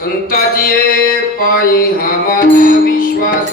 संताची पायी हा माझा विश्वास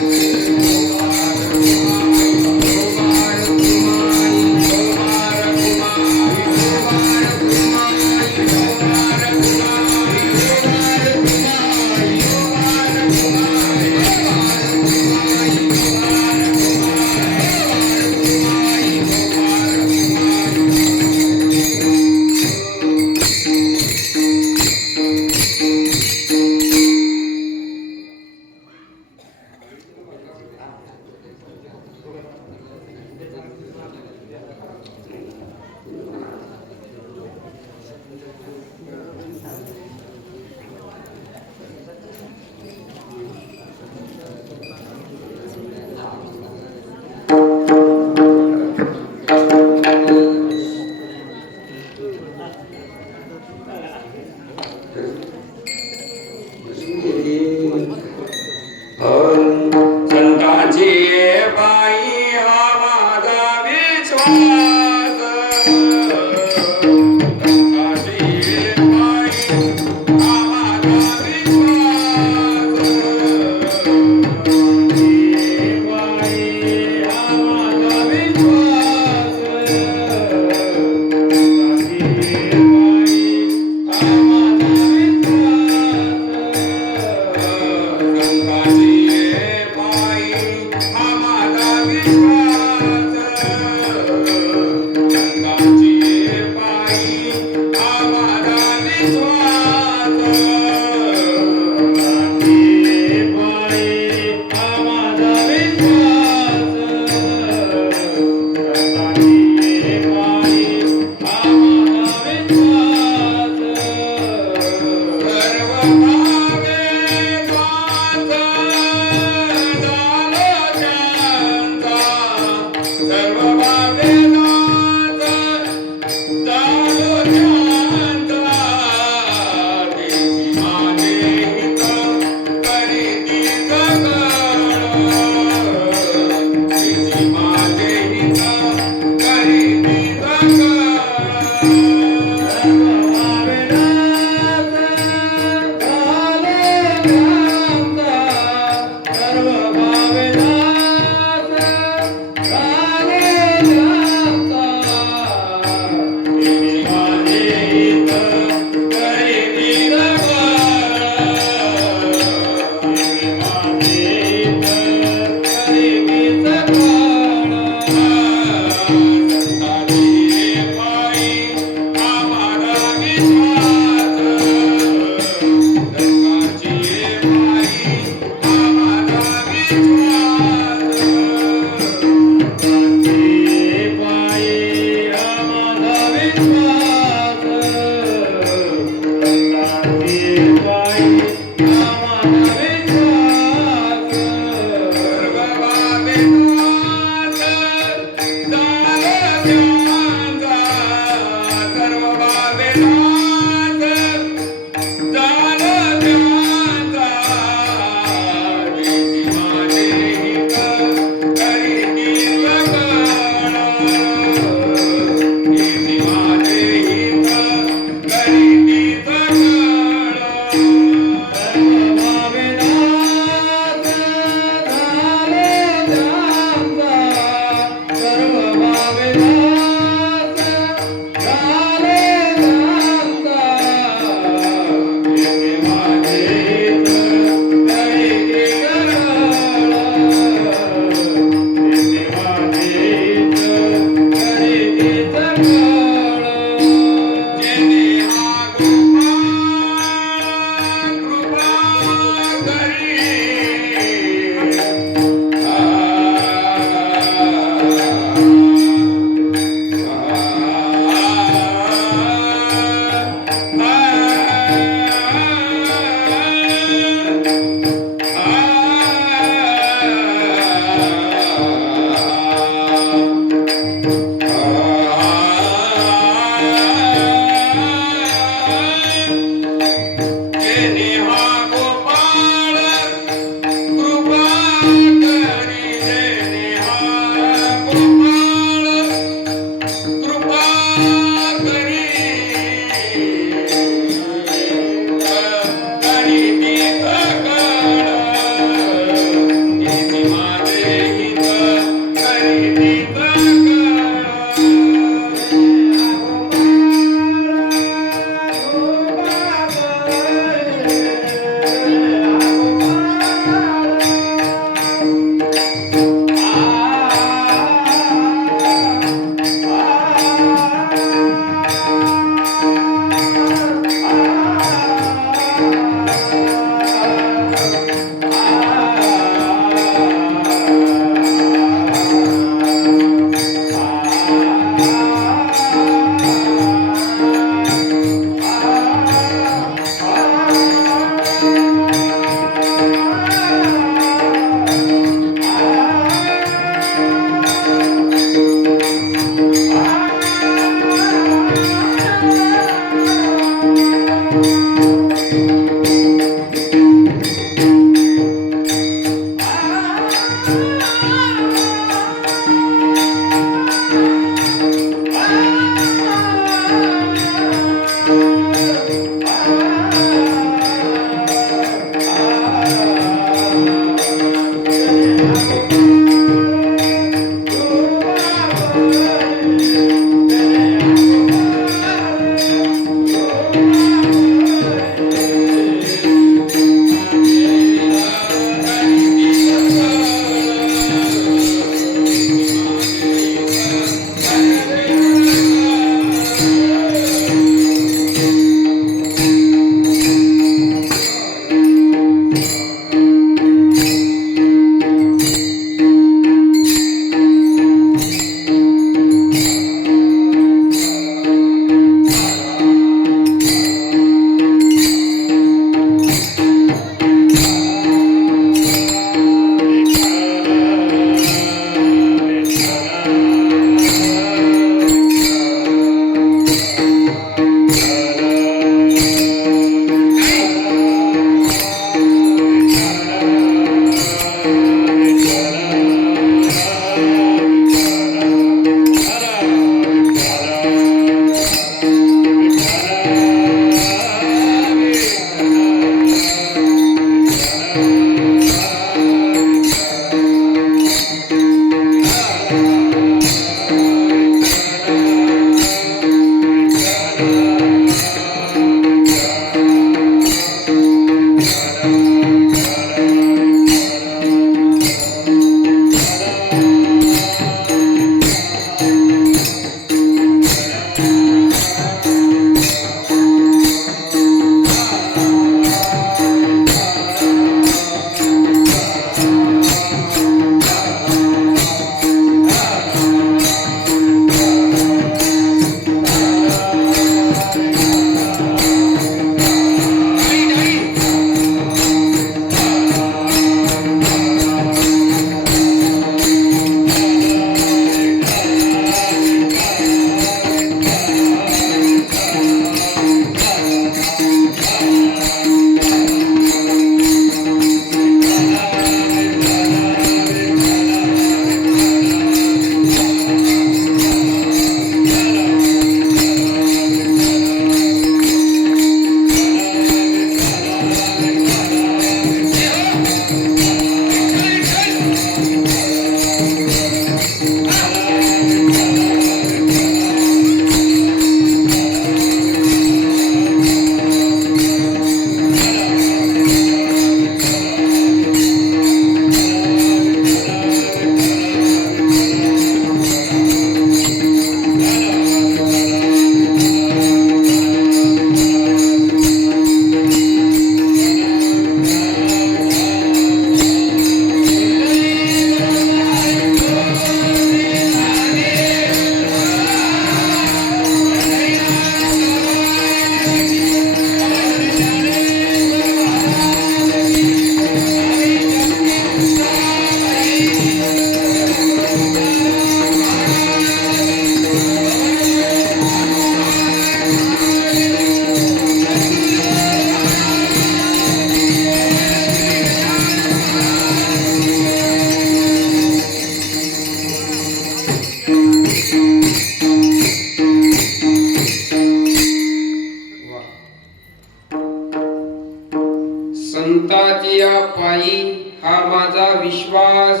संताची या पायी हा माझा विश्वास,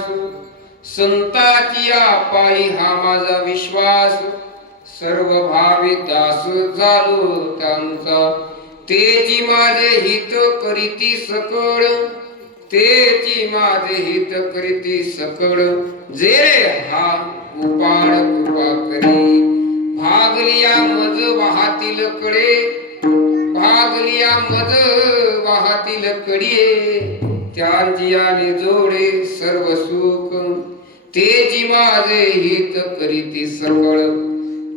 संताची या पायी हा माझा विश्वास, सर्व भावी दास झालो त्यांचा, तेची माझे हित करीती सकळ, तेची माझे हित करीती सकळ, जे हा गोपाळ कृपा करी, भागलिया मज वाहातील कडे, भागलिया मज वाहातील कडिये, त्यांची याने जोडे सर्व सुख, तेची माझे हित करीती सकळ,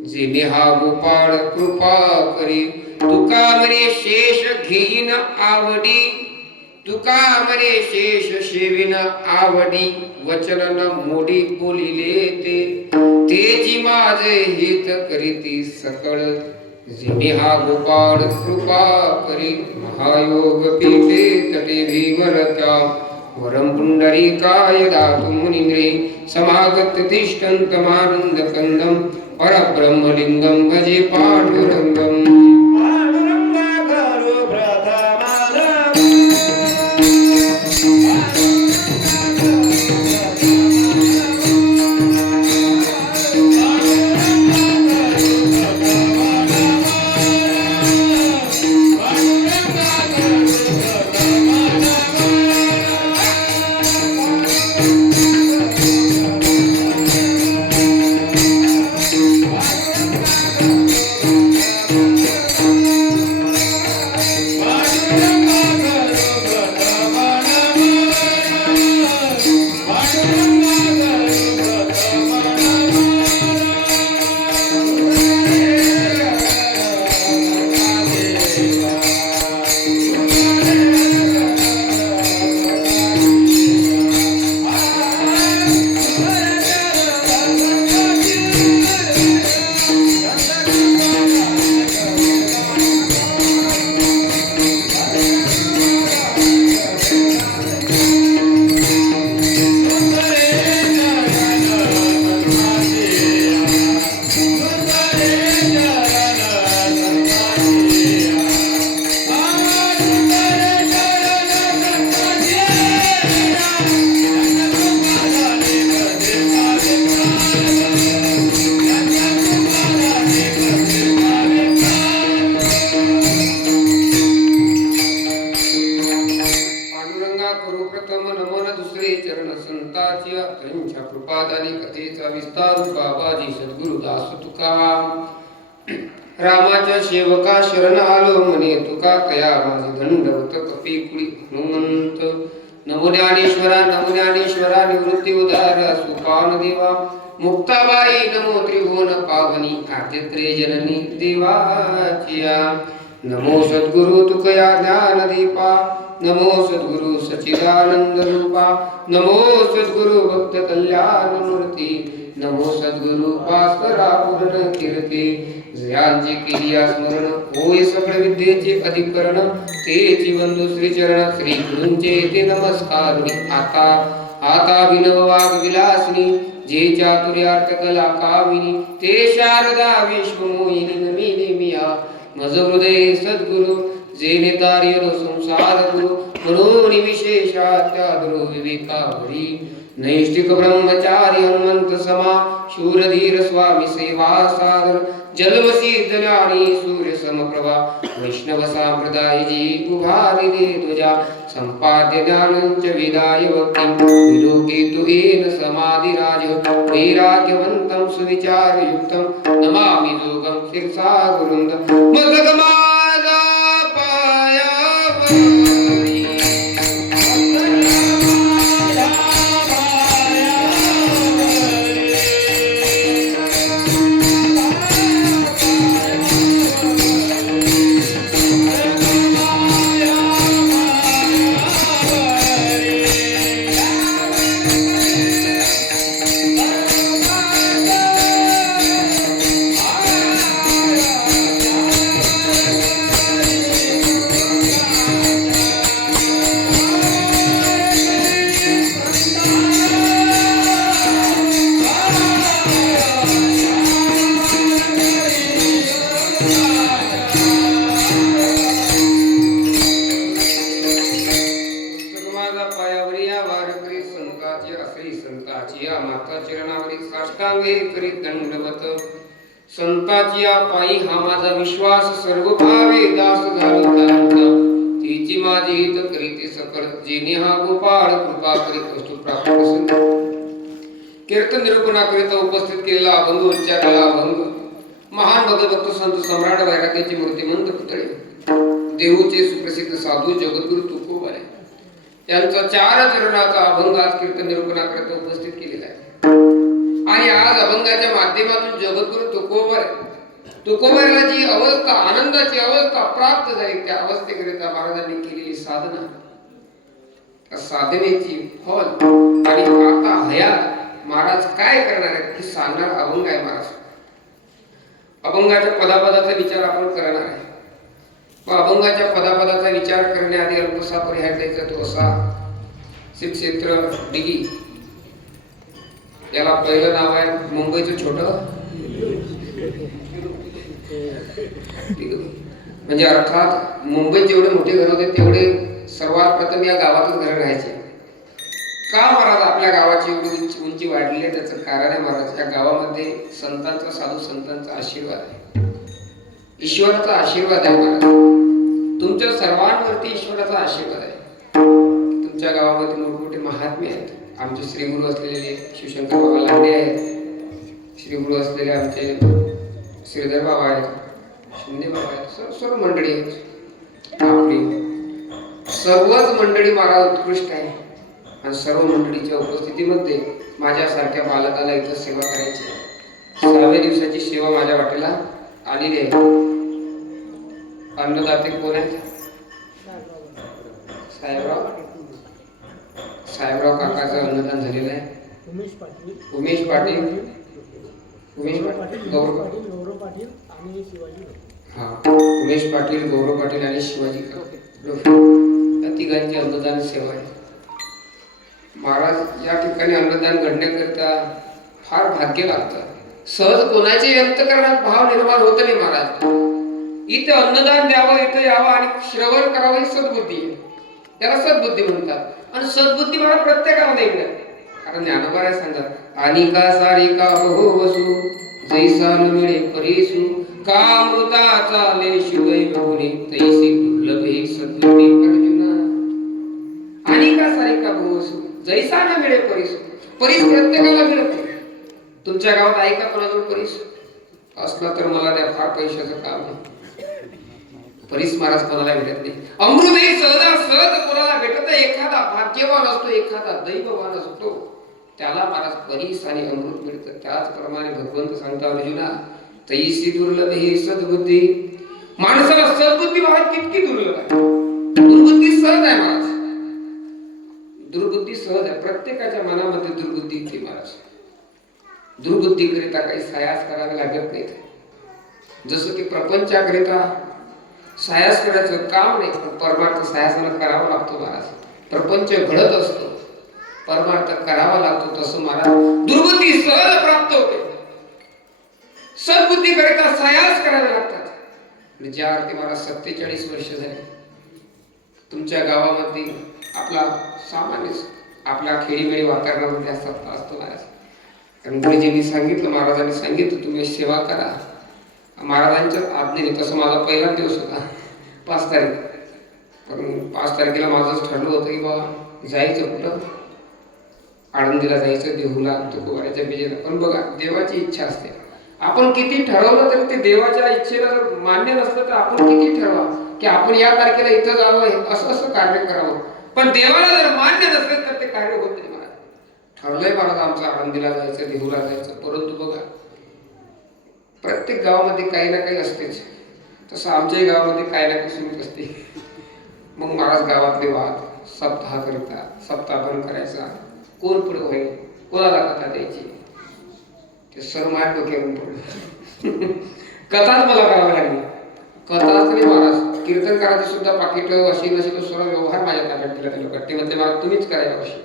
जे हा गोपाळ कृपा करी, तुका म्हणे शेष घेईन आवडी, तुका म्हणे शेष शेविन आवडी, वचन न मोडी बोलिले ते, तेची माझे हित करीती सकळ, जिने हा गोपाळ कृपा करी, महायोग पीठे तटे भीमरता, वरम पुंडरीकाय दातु मुनिंद्रे, समागत तिष्ठन्तमानंद कंदम, परब्रह्मलिंगम भजे पांडुरंगम. कथेचा विस्तार बाबाजी सद्गुरुदास तुका, रामाच्या सेवका शरण आलो म्हणे तुका, कया माझे दंडवत कपी कुळी हनुमंत, नमो ज्ञानेश्वरा नमो ज्ञानेश्वरा, निवृत्ती उदार सुकान देवा, मुक्ताबाई नमो त्रिभुवन पावनी, आद्यत्रे जननी देवाचिया, नमो सद्गुरु तुकया ज्ञान दीपा, नमो सद्गुरु सच्चिदानंद रूपा, नमो सद्गुरु भक्त कल्याण मूर्ती, नमो सद्गुरु भास्करा पूर्ण कीर्ती, जयांची केली स्मरण होय सकळ विद्येचे अधिकरण, तेची वंदू श्री चरण श्री गुरूंचे ते नमस्कार, आता आता विनवाग विलासनी, जे चातुर्यार्थ कला कामिनी, ते शारदा विश्वमोहिनी नमिनी मिया, मज हृदय सद्गुरु, जे नेतार्य संसार गुरु, म्हणून विशेषात्यादरो विवेकावरी, नैष्टिक ब्रह्मचारी हनुमंत समा, शूरधीर स्वामी सेवा सागर, जन्मसिद्ध ज्ञानी सूर्य समप्रभा, वैष्णव संप्रदाय जी उभारी दे तुझ्या, संपाद्य ज्ञानंच विदाय भक्ती, विलोकी तु येन समाधिराज, वैराग्यवंतं सुविचारयुक्तं, नमामि जोगं शिरसा गुरुंद, मदगमादा पायावरी. माता चरणावरी साष्टांगे करी दंडवत संताची या पायी हा माझा विश्वास सर्व भावे दास झालो त्यांचा तिची माझी हित करीते सकळ जेणे हा गोपाळ कृपा करीत वस्तू प्राप्त कीर्तन निरूपणा करिता उपस्थित केलेला अभंग उच्चारला अभंग महान भगवत संत सम्राट वैराग्याची मूर्तिमंत पुतळे देऊचे सुप्रसिद्ध साधू जगद्गुरु तुकोबाई यांचा 4 चरणाचा अभंग आज कीर्तन निरूपणा करता उपस्थित केलेला आहे आणि आज अभंगाच्या माध्यमातून जगद्गुरु तुकोबाईला जी अवस्था आनंदाची अवस्था प्राप्त झाली त्या अवस्थेकरिता महाराजांनी केलेली साधना त्या साधनेची फल आणि आता हयात महाराज काय करणार आहेत हे सांगणार अभंग आहे महाराज अभंगाच्या पदापदाचा विचार आपण करणार आहे अभंगाच्या पदापदाचा विचार करण्याआधी अल्पसा पर्याय द्यायचा तो असा श्री क्षेत्र डिगी याला पहिलं नाव आहे मुंबईचं छोटं म्हणजे अर्थात मुंबईत जेवढे मोठे घर होते तेवढे सर्वात प्रथम या गावातच घर राहायचे का महाराज आपल्या गावाची एवढी उंची वाढली आहे त्याचं कारण आहे महाराज या गावामध्ये संतांचा साधू संतांचा आशीर्वाद आहे ईश्वराचा आशीर्वाद आहे महाराज तुमच्या सर्वांवरती ईश्वराचा आशीर्वाद आहे तुमच्या गावामध्ये मोठमोठे महात्मे आहेत आमचे श्री गुरु असलेले शिवशंकर बाबा लांडे आहेत श्री गुरु असलेले आमचे श्रीधर बाबा आहेत शिंदे बाबा आहेत सर्व मंडळी आहेत आपली सर्वच मंडळी महाराज उत्कृष्ट आहे आणि सर्व मंडळीच्या उपस्थितीमध्ये माझ्यासारख्या बालकाला इथं सेवा करायची 6व्या दिवसाची सेवा माझ्या वाटेला आलेली आहे अन्नदाते कोण आहेत साहेबराव काकाचं अन्नदान झालेलं आहे उमेश पाटील गौरव पाटील आणि शिवाजी हा उमेश पाटील गौरव पाटील आणि शिवाजी या तिघांची अन्नदान सेवा आहे महाराज या ठिकाणी अन्नदान घडण्याकरिता फार भाग्य लागतं सहज कोणाचे अंतःकरणात भाव निर्माण होत नाही महाराज इथे अन्नदान द्यावं इथे यावं आणि श्रवण करावं ही सद्बुद्धी आहे त्याला सद्बुद्धी म्हणतात आणि सद्बुद्धी मला प्रत्येकामध्ये मिळत कारण ज्ञानोबा सांगतात आणि का सारी का बहु वसू जैसा न मिळे परीसू का अमृताचा ले शिवय बहुने तैसी दुर्लभ ही सद्बुद्धी अर्जुना आणि का सारी का बहु वसू जैसा न मिळे परीसू परीस प्रत्येकाला मिळते तुमच्या गावात आहे का कोणाजवळ परीस असला तर मला द्या फार पैशाचं काम आहे परीस महाराज कोणाला भेटत नाही अमृत हे सहज कोणाला भेटत एखादा भाग्यवान असतो एखादा दैववान असतो त्याला महाराज परीस आणि अमृत मिळतं त्याचप्रमाणे भगवंत सांगता अर्जुना तैसी दुर्लभ ही सद्बुद्धी माणसाला सद्बुद्धी महाराज कितकी दुर्लभ आहे दुर्बुद्धी सहज आहे महाराज दुर्बुद्धी सहज आहे प्रत्येकाच्या मनामध्ये दुर्बुद्धी येते महाराज दुर्बुद्धी करिता काही सायास करावे लागत नाहीत जसं की प्रपंचाकरिता सायास करायचं काम नाही पण परमार्थ सायासाला करावा लागतो महाराज प्रपंच घडत असतो परमार्थ करावा लागतो तसं महाराज दुर्बुद्धी सहज प्राप्त होते सद्बुद्धी करिता सायास करावे लागतात ज्या अर्थी महाराज 47 वर्ष झाले तुमच्या गावामध्ये आपला सामान्य आपल्या खेडीमेळी वातावरणामध्ये सत्ता असतो महाराज कारण गुरुजींनी सांगितलं महाराजांनी सांगितलं तुम्ही सेवा करा महाराजांच्या आज्ञेने तसं माझा पहिला दिवस होता 5 तारीख पण 5 तारखेला माझं ठरलं होतं की बाबा जायचं कुठं आळंदीला जायचं देहूला तुकोबाराच्या बीजेला पण बघा देवाची इच्छा असते आपण किती ठरवलं तरी ते देवाच्या इच्छेला जर मान्य नसलं तर आपण किती ठरवा की आपण या तारखेला इथं जावं असं कार्य करावं पण देवाला जर मान्य नसेल तर ते कार्य होत नाही महाराज ठरलंय महाराज आमचं आळंदीला जायचं देहूला जायचं परंतु बघा प्रत्येक गावामध्ये काही ना काही असतेच तसं आमच्याही गावामध्ये काही ना काही सुरू असते मग महाराज गावातले वाद सप्ताह करिता सप्ताह बंद करायचा कोण पुढे होईल कोणाला कथा द्यायची ते सर्व माझ्या डोक्यावरून पडलं कथाच मला करावी लागली कथाच तरी महाराज कीर्तन करायची सुद्धा पाकिट अशी नशी तो सर्व व्यवहार माझ्या ताब्यात दिला त्या लोकांनी ते म्हणते मला तुम्हीच करायला अशी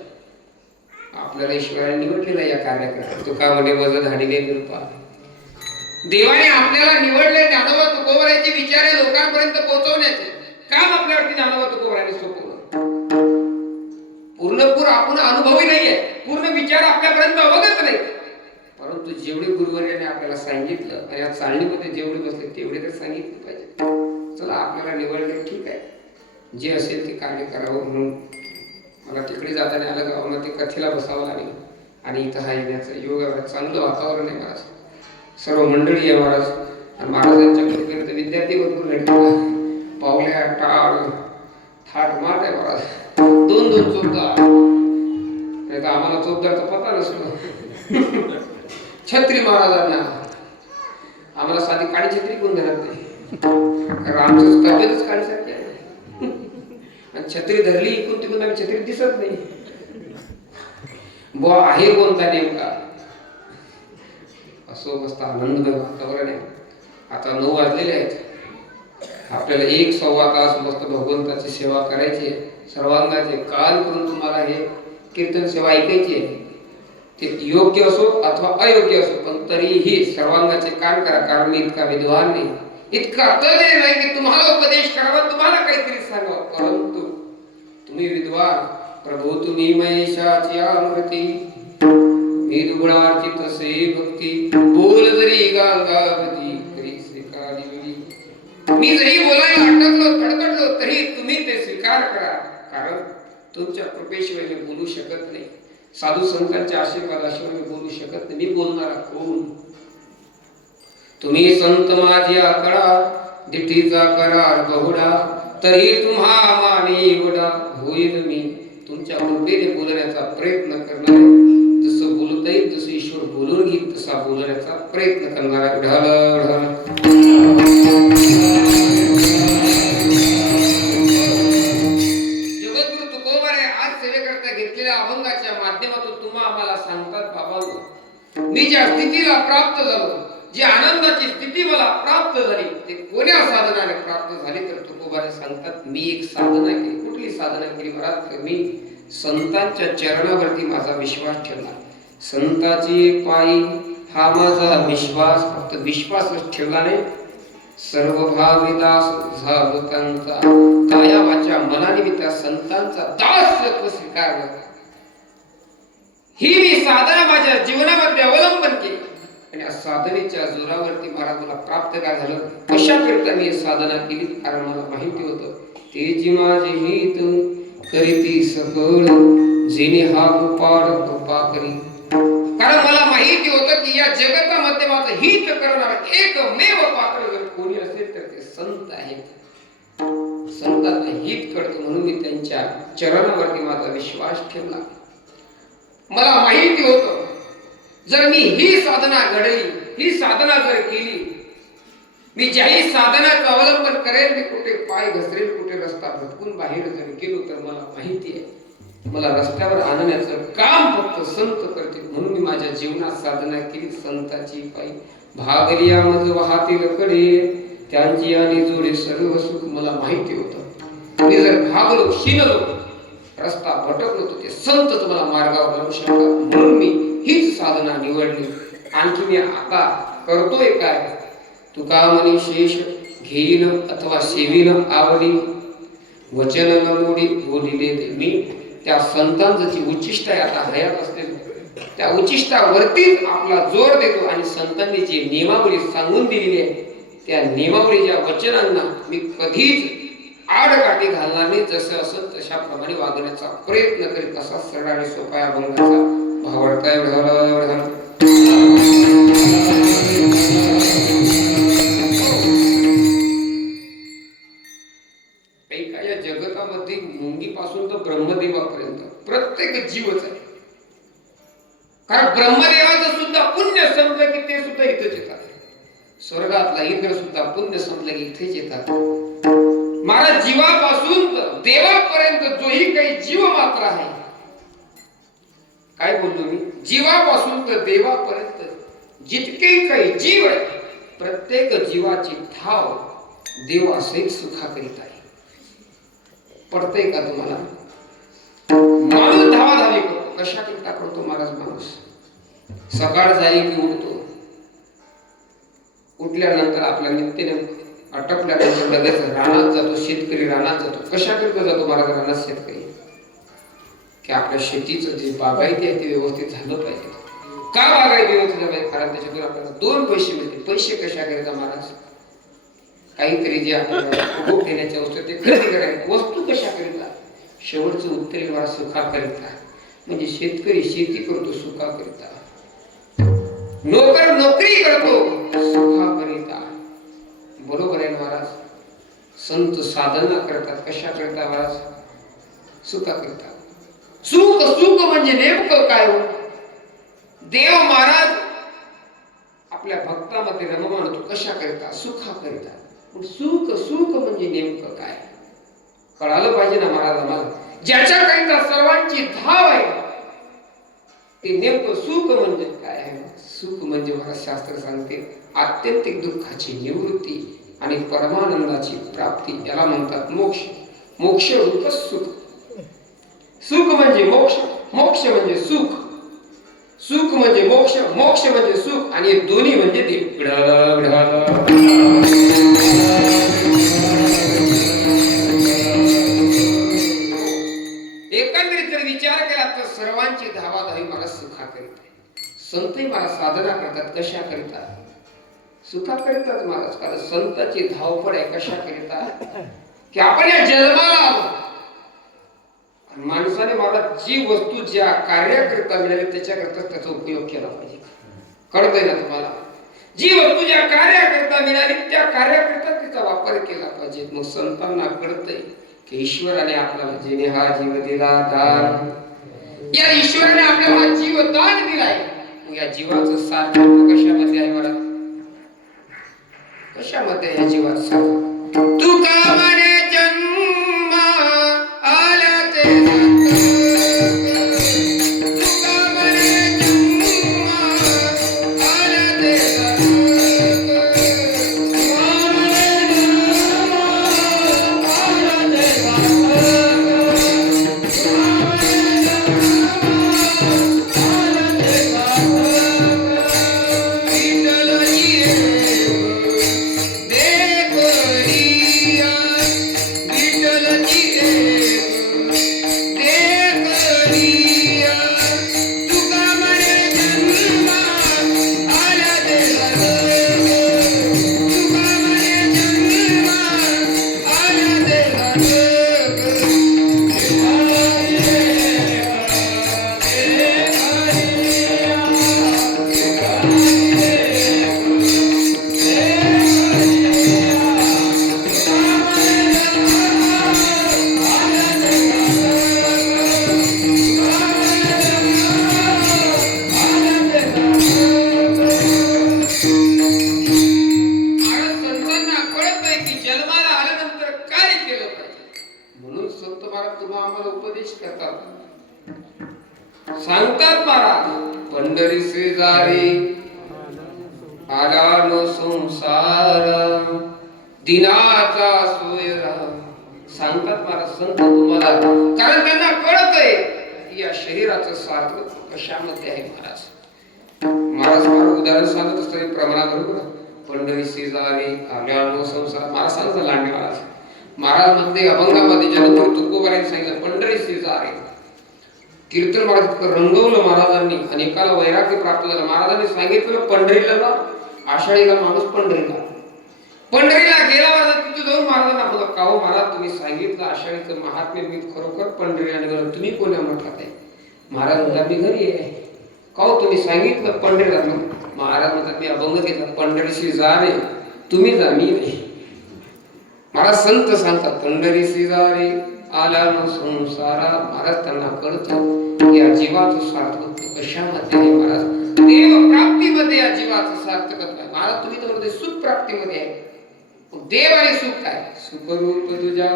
आपल्याला ईश्वराने निवडलेलं या कार्याकरता तुका म्हणे वज धाडिले निरूपा देवाने आपल्याला निवडले ज्ञानोबा तुकोबाराचे विचार लोकांपर्यंत पोहोचवण्याचे काम आपल्यावरती ज्ञानोबा तुकोबाराने सोपवलं पूर्णपूर आपण अनुभवी नाहीये पूर्ण विचार आपल्यापर्यंत अवगत नाही, परंतु जेवढे गुरुवर्याने आपल्याला सांगितलं आणि या चालणीमध्ये जेवढे बसले तेवढे तर सांगितले पाहिजे. चला आपल्याला निवडले, ठीक आहे, जे असेल ते कार्य करावं. म्हणून मला तिकडे जाताना आलं गावामध्ये कथेला बसावं लागलं आणि इथं हा येण्याचं योग आहे. चांगलं वातावरण आहे महाराज, सर्व मंडळी आहे महाराज. आणि महाराजांच्या कृपेने तर विद्यार्थी भरपूर भेटतात, पावल्या टाळ थाट माट आहे महाराज. दोन दोन चोपदार, नाही तर आम्हाला चोपदारचा पता नसतो. छत्री महाराजांना आम्हाला साधी काळी छत्री कोण धरत नाही, कारण आमचं तब्येतच काळीसारखी आहे. आणि छत्री धरली इकडून तिकडून आम्ही छत्री दिसत नाही. बुवा आहे कोणता नेमका, असो मस्त आनंदमय वातावरण आहे. आता 9 वाजलेले आहेत. आपल्याला 1-1.25 तास मस्त भगवंताची सेवा करायची आहे. सर्वांगाचे कान करून तुम्हाला हे कीर्तन सेवा ऐकायची आहे. ते योग्य असो अथवा अयोग्य असो, पण तरीही सर्वांगाचे कान करा, कारण मी इतका विद्वान नाही, इतका तज्ञ नाही की तुम्हाला उपदेश करावा, तुम्हाला काहीतरी सांगावं. परंतु तुम्ही विद्वान, प्रभू तुम्ही महेशाची मूर्ती, मी दुगुणार्ची तसे भक्ती, बोल जरी गांगावती तरी स्वीकारली. मी जरी बोलायला अटकलो थडकडलो तरी तुम्ही ते स्वीकार करा, कारण तुमच्या कृपेशिवाय मी बोलू शकत नाही. साधू संतांच्या आशीर्वादाशिवाय मी बोलू शकत नाही. मी बोलणारा कोण? तुम्ही संत माझी आकडा, दिठीचा करार बहुडा, तरी तुम्हा माने वडा. होईल मी तुमच्या कृपेने बोलण्याचा प्रयत्न करणार आहे. जसं बोलता येईल, जसं ईश्वर बोलून घेईल तसा बोलण्याचा प्रयत्न करणार आहे. जगद्गुरु तुकोबाने आज सेवेकरता घेतलेल्या अभंगाच्या माध्यमातून तुम्हा आम्हाला सांगतात, बाबा मी ज्या स्थितीला प्राप्त झालो, जी आनंदाची स्थिती मला प्राप्त झाली, ते कोण्या साधनाने प्राप्त झाली? तर तुकोबाने सांगतात, मी एक साधना केली. कुठली साधना केली महाराज? मी संतांच्या चरणावरती माझा विश्वास ठेवला. संताची पायी हा माझा विश्वास, फक्त विश्वासच ठेवला नाही, सर्व भाविदास झालो त्यांचा, काया वाचा मनाने मी त्या संतांचा दासत्व स्वीकारलं. ही मी साधना माझ्या जीवनामध्ये अवलंबन केली आणि साधनेच्या जोरावरती महाराज मला प्राप्त काय झालं? कशा करता मी साधना केली? कारण मला माहिती होतं, तेजी माझे हित करीती सकळ, जेणे हा गोपाळ कृपा करी. कारण मला माहिती होतं की या जगतामध्ये माझं हित करणारा एकमेव पात्र जर कोणी असेल तर ते संत आहेत. संतांना हित कळतं म्हणून मी त्यांच्या चरणावरती माझा विश्वास ठेवला. मला माहिती होतं जर मी ही साधना घडली, ही साधना जर केली, मी ज्याही साधनाचं अवलंबन करेल, मी कुठे पाय घसरेल, कुठे रस्ता भटकून बाहेर जर गेलो, तर मला माहिती आहे मला रस्त्यावर आणण्याचं काम फक्त संत करते. म्हणून मी माझ्या जीवनात साधना केली संताची पायी. भागलिया मज वाहतील कडे, त्यांची आणि जोडे सर्व सुख. मला माहिती होतं मी जर भागलो, शिनलो, रस्ता भटकलो, तर ते संत तुम्हाला मार्गावर लावू शकतात. म्हणून मी हीच साधना निवडली. आणखी मी आता करतोय काय? तुका म्हणे शेष घेईन अथवा सेवीन आवडी, वचन नमोडी बोलिले ते. मी त्या संतांचं जी उच्चिष्ट आहे आता हयात असते, त्या उच्चिष्टावरतीच आपला जोर देतो आणि संतांनी जी नियमावली सांगून दिलेली आहे, त्या नियमावलीच्या वचनांना मी कधीच आडकाठी घालणार नाही. जसं असं तशा प्रमाणे वागण्याचा प्रयत्न करीत. असा सरळ आणि सोपा अभंगाचा भावार्थ एवढा. या जगतामध्ये मुंगीपासून तर ब्रह्मदेवापर्यंत प्रत्येक जीवच आहे. कारण ब्रह्मदेवाचं सुद्धा पुण्य संपलं की ते सुद्धा इथेच येतात. स्वर्गातला इंद्र सुद्धा पुण्य संपलं की इथेच येतात. महाराज जीवापासून देवापर्यंत जोही काही जीव मात्र आहे, काय बोललो मी? जीवापासून तर देवापर्यंत जितके काही जीव आहे, प्रत्येक जीवाची धाव देवासहित सुखा करीत आहे. पडतंय का तुम्हाला? माणूस धावाधावी करतो. कशा करता करतो महाराज? माणूस सकाळ झाली की उठतो, उठल्यानंतर आपल्या नित्यने आटपल्यानंतर लगेच रानात जातो. शेतकरी रानात जातो. कशा करता जातो महाराज रानात? शेतकरी की आपल्या शेतीचं जे बागायती आहे ते व्यवस्थित झालं पाहिजे. का बागायती व्यवस्थित झालं पाहिजे? कारण त्याच्यातून आपल्याला 2 पैसे मिळतील. पैसे कशा करीता महाराज? काहीतरी जे आपल्याला भोग देण्याचे वस्तू ते खरेदी करायचे. वस्तू कशा करीता? शेवटचं उत्तर आहे मला सुखा करिता. म्हणजे शेतकरी शेती करतो सुखा करिता, नोकर नोकरी करतो सुखा करिता. बरोबर आहे महाराज. संत साधना करतात कशा करता महाराज? सुखा करता. सुख सुख म्हणजे नेमकं काय हो? देव महाराज आपल्या भक्तामध्ये रममानतो कशा करता? सुखा करता. सुख सुख म्हणजे नेमकं काय कळालं पाहिजे ना महाराज आम्हाला. ज्याच्याकरिता सर्वांची धाव आहे ते नेमकं सुख म्हणजे काय आहे? सुख म्हणजे मला शास्त्र सांगते आत्यंतिक दुःखाची निवृत्ती आणि परमानंदाची प्राप्ती. याला म्हणतात मोक्ष. मोक्ष रूप सुख. सुख म्हणजे मोक्ष, मोक्ष म्हणजे सुख. सुख म्हणजे मोक्ष, मोक्ष म्हणजे सुख. आणि दोन्ही म्हणजे देव. एकंदरीत जर विचार केला तर सर्वांची धावाधावी मला सुखा करीत आहे. संतही मला साधना करतात कशा करिता? सुखा करिताच महाराज. कारण संतांची धावपळ आहे कशा करिता? की आपण या जन्माला आलो. माणसाने मला जी वस्तू ज्या कार्याकरिता मिळाली त्याच्याकरता त्याचा उपयोग केला पाहिजे. कळतंय ना तुम्हाला? जी वस्तू ज्या कार्याकरिता मिळाली त्या कार्याकरिता तिचा वापर केला पाहिजे. मग संतांना कळतंय की ईश्वराने आपल्याला जेणे हा जीव दिला दान, या ईश्वराने आपल्याला हा जीव दान दिलाय. मग या जीवाचं सार्थक कशामध्ये आहे मला? कशामध्ये या जीवाचं सार्थक? तुका म्हणे जन्म आला ते सांगतात महाराज. पंढरी शेजारी आला न संसार दिनाचा सोयरा. सांगतात महाराज संत तुम्हाला. कारण त्यांना कळत आहे की या शरीराचं सार्थक कशामध्ये आहे महाराज. महाराज फार उदाहरण सांगत असतात प्रमाणाबरोबर. पंढरी शेजारी आला न संसार. महाराज सांगतात लांडे महाराज. महाराज म्हणते अभंगामध्ये जगद्गुरु तुकोबारांनी सांगितलं पंढरी शेजारी. कीर्तन महाराज रंगवलं महाराजांनी. अनेकाला वैराग्य प्राप्त झालं. महाराजांनी सांगितलं पंढरीला जा. आषाढीला माणूस पंढरीला गेला. महाराज तिथे जाऊन महाराजांना बोलला का हो महाराज तुम्ही सांगितलं आषाढीचं महात्म्य मी खरोखर पंढरीला निघालो. तुम्ही कोण्या मठात आहे? महाराज म्हणतात मी घरी आहे. का हो तुम्ही सांगितलं पंढरीला? महाराज म्हणतात मी अभंग घेतला पंढरीशी जा रे तुम्ही जा मी नाही. महाराज संत सांगतात पंढरी शेजारी आला न संसारा. महाराज त्यांना कळतं या जीवाचं सार्थक कशामध्ये आहे महाराज. देव प्राप्तीमध्ये या जीवाचं सार्थकत्व आहे. महाराज तुम्ही तर म्हणते सुख प्राप्तीमध्ये आहे. देव आणि सुख काय? सुखरूप तुझ्या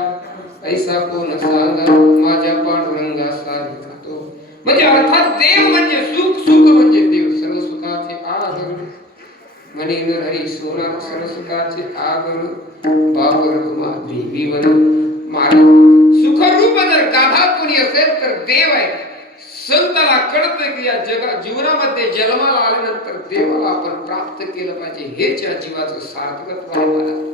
ऐसा कोण सांगा माझ्या पांडुरंगा सारखा तो. म्हणजे अर्थात देव म्हणजे सुख, सुख म्हणजे देव. सर्व सुखाचे आगर म्हणे हरी सोना सर्व सुखाचे आगर बाबर तुम्हा देवी वन. महाराज सुखरूप जर गाभा कोणी असेल तर देव आहे. संताला कळतंय की या जीवनामध्ये जन्माला आल्यानंतर देवाला आपण प्राप्त केलं पाहिजे. हेच या जीवाचं सार्थकत्व आहे महाराज.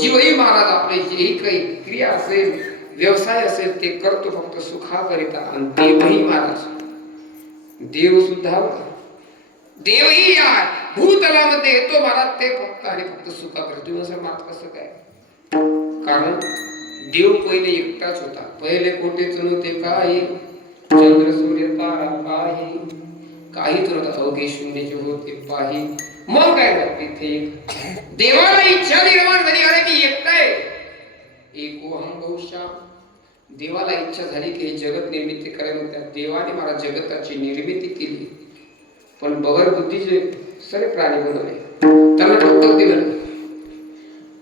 जीवही महाराज आपले जेही काही क्रिया असेल व्यवसाय असेल ते करतो फक्त सुखाकरिता. आणि देवही महाराज, देव सुद्धा देवही या भूतलामध्ये येतो महाराज ते फक्त आणि फक्त सुखाकरिता. तुम्ही असं मात कसं काय? कारण देव पहिले एकटाच होता. पहिले कोणतेच नव्हते काही, चंद्र सूर्य तारा काहीच नव्हतं, अवघे शून्य जे होते पाही. मग काय तिथे देवाला इच्छा निर्माण झाली, अरे मी एकटा आहे, एकोहम बहुशा. देवाला इच्छा झाली की हे जगत निर्मिती करायला. त्या देवाने मला जगताची निर्मिती केली, पण बगर बुद्धीचे सगळे प्राणी बनवले. त्यांना डोकं दिलं,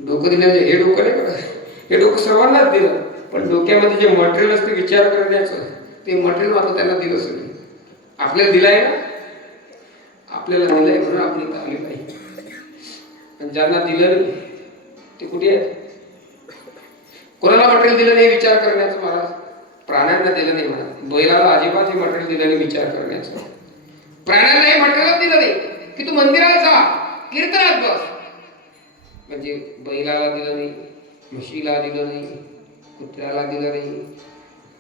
डोकं दिलं हे डोकं नाही बघा, हे डोकं सर्वांनाच दिलं, पण डोक्यामध्ये जे मटेरियल असते विचार करण्याचं ते मटेरियल मात्र त्यांना दिलं सगळं. आपल्याला दिलाय ना, आपल्याला दिलंय म्हणून आपण चांगली पाहिजे. पण ज्यांना दिलं नाही ते कुठे आहेत? कोणाला मटेरियल दिलं नाही विचार करण्याचं महाराज? प्राण्यांना दिलं नाही म्हणा, बैलाला अजिबात हे मटेरियल दिलं नाही विचार करण्याचं. प्राण्यांना हे मटेरियल दिलं नाही की तू मंदिरात जा, कीर्तनात बस. म्हणजे बैलाला दिलं नाही, म्हशीला दिलं नाही, कुत्र्याला दिलं नाही,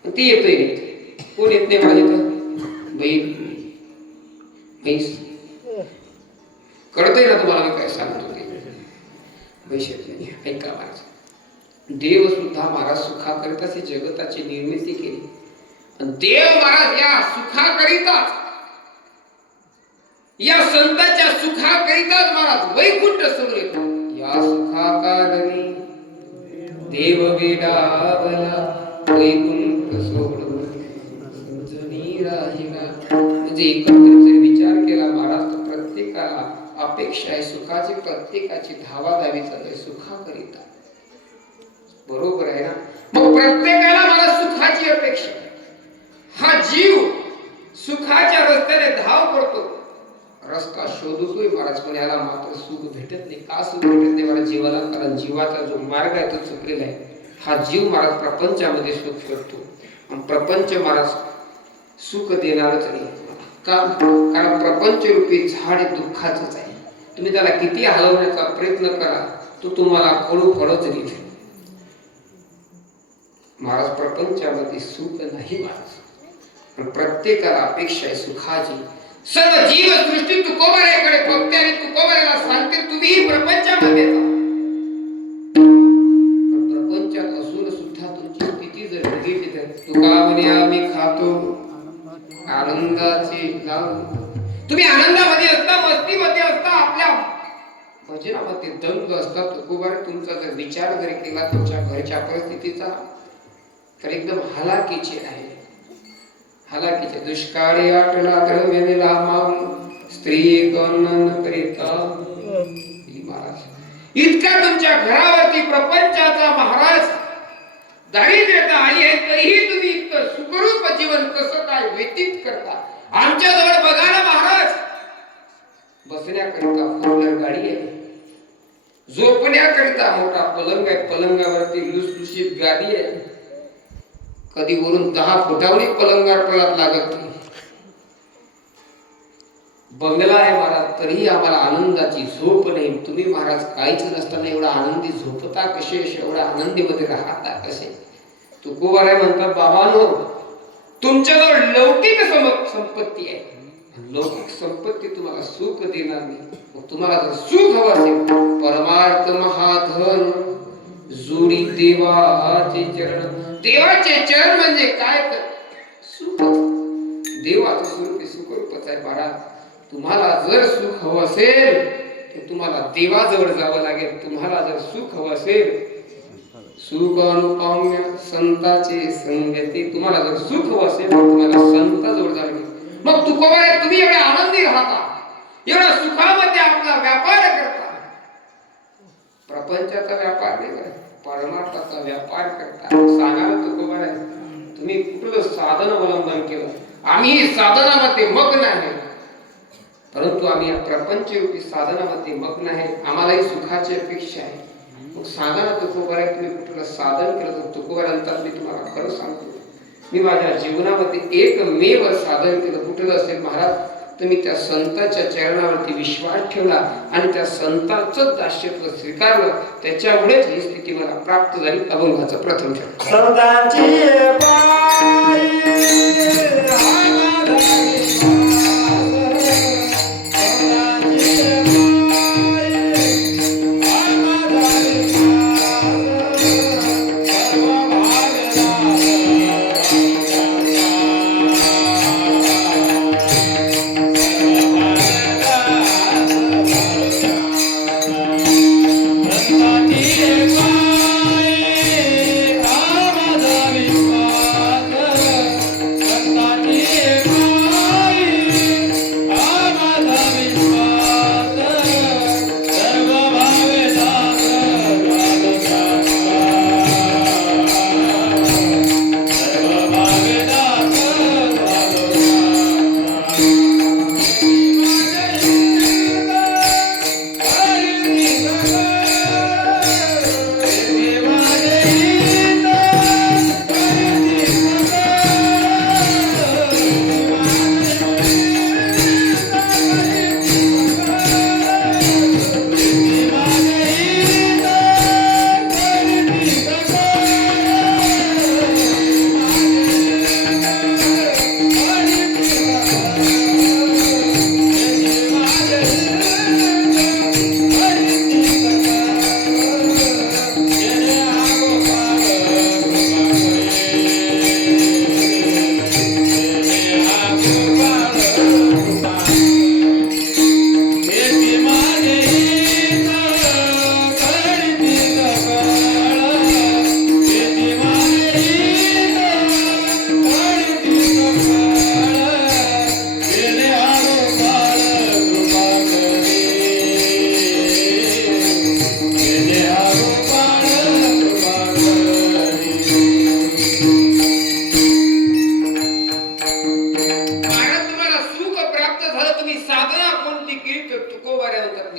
ते येतंय नाही. कोण येत नाही माझ्या इथं? बैल, म्हैस. कळतंय ना तुम्हाला मी काय सांगतो ते? म्हैस येत नाही. ऐका महाराज, देव सुद्धा महाराज सुखाकरिताच ही जगताची निर्मिती केली. आणि देव महाराज या सुखाकरिताच, या संतांच्या सुखाकरिताच महाराज वैकुंठ समोर येतो. या सुखाकारणी देव वेडावला, वैकुंठ सोडून जणी राहिला. म्हणजे एकत्रित जर विचार केला महाराज तर प्रत्येकाला अपेक्षा आहे सुखाची, प्रत्येकाची धावाधावी चालू आहे सुखाकरिता. बरोबर आहे ना? मग प्रत्येकाला मला सुखाची अपेक्षा. हा जीव सुखाच्या रस्त्याने धाव करतो, रस्ता शोधतोय महाराज, पण याला मात्र सुख भेटत नाही. का सुख भेटत नाही मला जीवाला? कारण जीवाचा जो मार्ग आहे तो चुकलेला आहे. हा जीव महाराज प्रपंचामध्ये सुख शोधतो, आणि प्रपंच महाराज सुख देणारच नाही. का? कारण प्रपंच रूपी झाड दुःखाचंच आहे. तुम्ही त्याला किती हलवण्याचा प्रयत्न करा तो तुम्हाला कडू फळच देईल. महाराज प्रपंचामध्ये सुख नाही महाराज, पण प्रत्येकाला अपेक्षा आहे सुखाची. सर्व जीव सृष्टी तुकोबाऱ्याकडे बघते आणि तुकोबाऱ्याला सांगते तुम्ही प्रपंचामध्ये जा. पण प्रपंचात असून सुद्धा तुमची स्थिती जर बिघडली तर तुका म्हणे आम्ही खातो आनंदाची लाव. तुम्ही आनंदामध्ये असता, मस्तीमध्ये असता, आपल्या भजनामध्ये दंग असता. तुकोबारे तुमचा जर विचार जरी केला तुमच्या घरच्या परिस्थितीचा तर एकदम हलाखीचे आहे. हलाखीचे दुष्काळी आटला द्रव्य दिला माऊन स्त्री कौन करिता. महाराज इतका तुमच्या घरावरती प्रपंचाचा महाराज दारिद्र्यता आली आहे, तरीही तुम्ही इतकं सुखरूप जीवन कसं काय व्यतीत करता? आमच्या जवळ बघा ना महाराज, बसण्याकरिता फोर व्हीलर गाडी आहे, झोपण्याकरिता मोठा पलंग आहे, पलंगावरती लुसलुशीत गादी आहे. कधी वरून 10 फुटावरी पलंगावर पडत लागत नाही. बंगला आहे महाराज, तरीही आम्हाला आनंदाची झोप नाही. तुम्ही महाराज काहीच नसताना एवढा आनंदी झोपता कसे? एवढा आनंदीमध्ये राहता कसे? तुकोबाराय म्हणतात बाबांनो, तुमच्याजवळ लौकिक संपत्ती आहे, लौकिक संपत्ती तुम्हाला सुख देणार नाही. मग तुम्हाला जर सुख हवं असेल, परमार्थ महाधन जोडी देवाचे चरण. देवाचे चरण म्हणजे काय तर सुख. देवाचं स्वरूप सुखरूपच आहे महाराज. तुम्हाला जर सुख हवं असेल तर तुम्हाला देवाजवळ जावं लागेल. तुम्हाला जर सुख हवं असेल, सुख अनुपाम्य संताचे संगती. तुम्हाला जर सुख हवं असेल तर तुम्हाला संताजवळ जावं लागेल. मग तुकोबारे तुम्ही एवढे आनंदी राहता, एवढा सुखामध्ये आपला व्यापार करता. प्रपंचाचा व्यापार नाही करत, परमार्थाचा व्यापार करता. सांगा तुकोबारे तुम्ही कुठलं साधन अवलंबन केलं? आम्ही साधनामध्ये मग्न आहे, परंतु आम्ही या प्रपंचरूपी साधनामध्ये मग्न आहे. आम्हालाही सुखाची अपेक्षा आहे. मग सांगा ना तुकोबारे तुम्ही कुठलं साधन केलं? तर तुकोबाऱ्यांतर मी तुम्हाला खरं सांगतो, मी माझ्या जीवनामध्ये एकमेव साधन केलं. कुठलं असेल महाराज? तुम्ही त्या संताच्या चरणावरती विश्वास ठेवला आणि त्या संतांचं दास्यत्व स्वीकारलं, त्याच्यामुळेच ही स्थिती मला प्राप्त झाली. अभंगाचं प्रथम चरण. संतांची पायी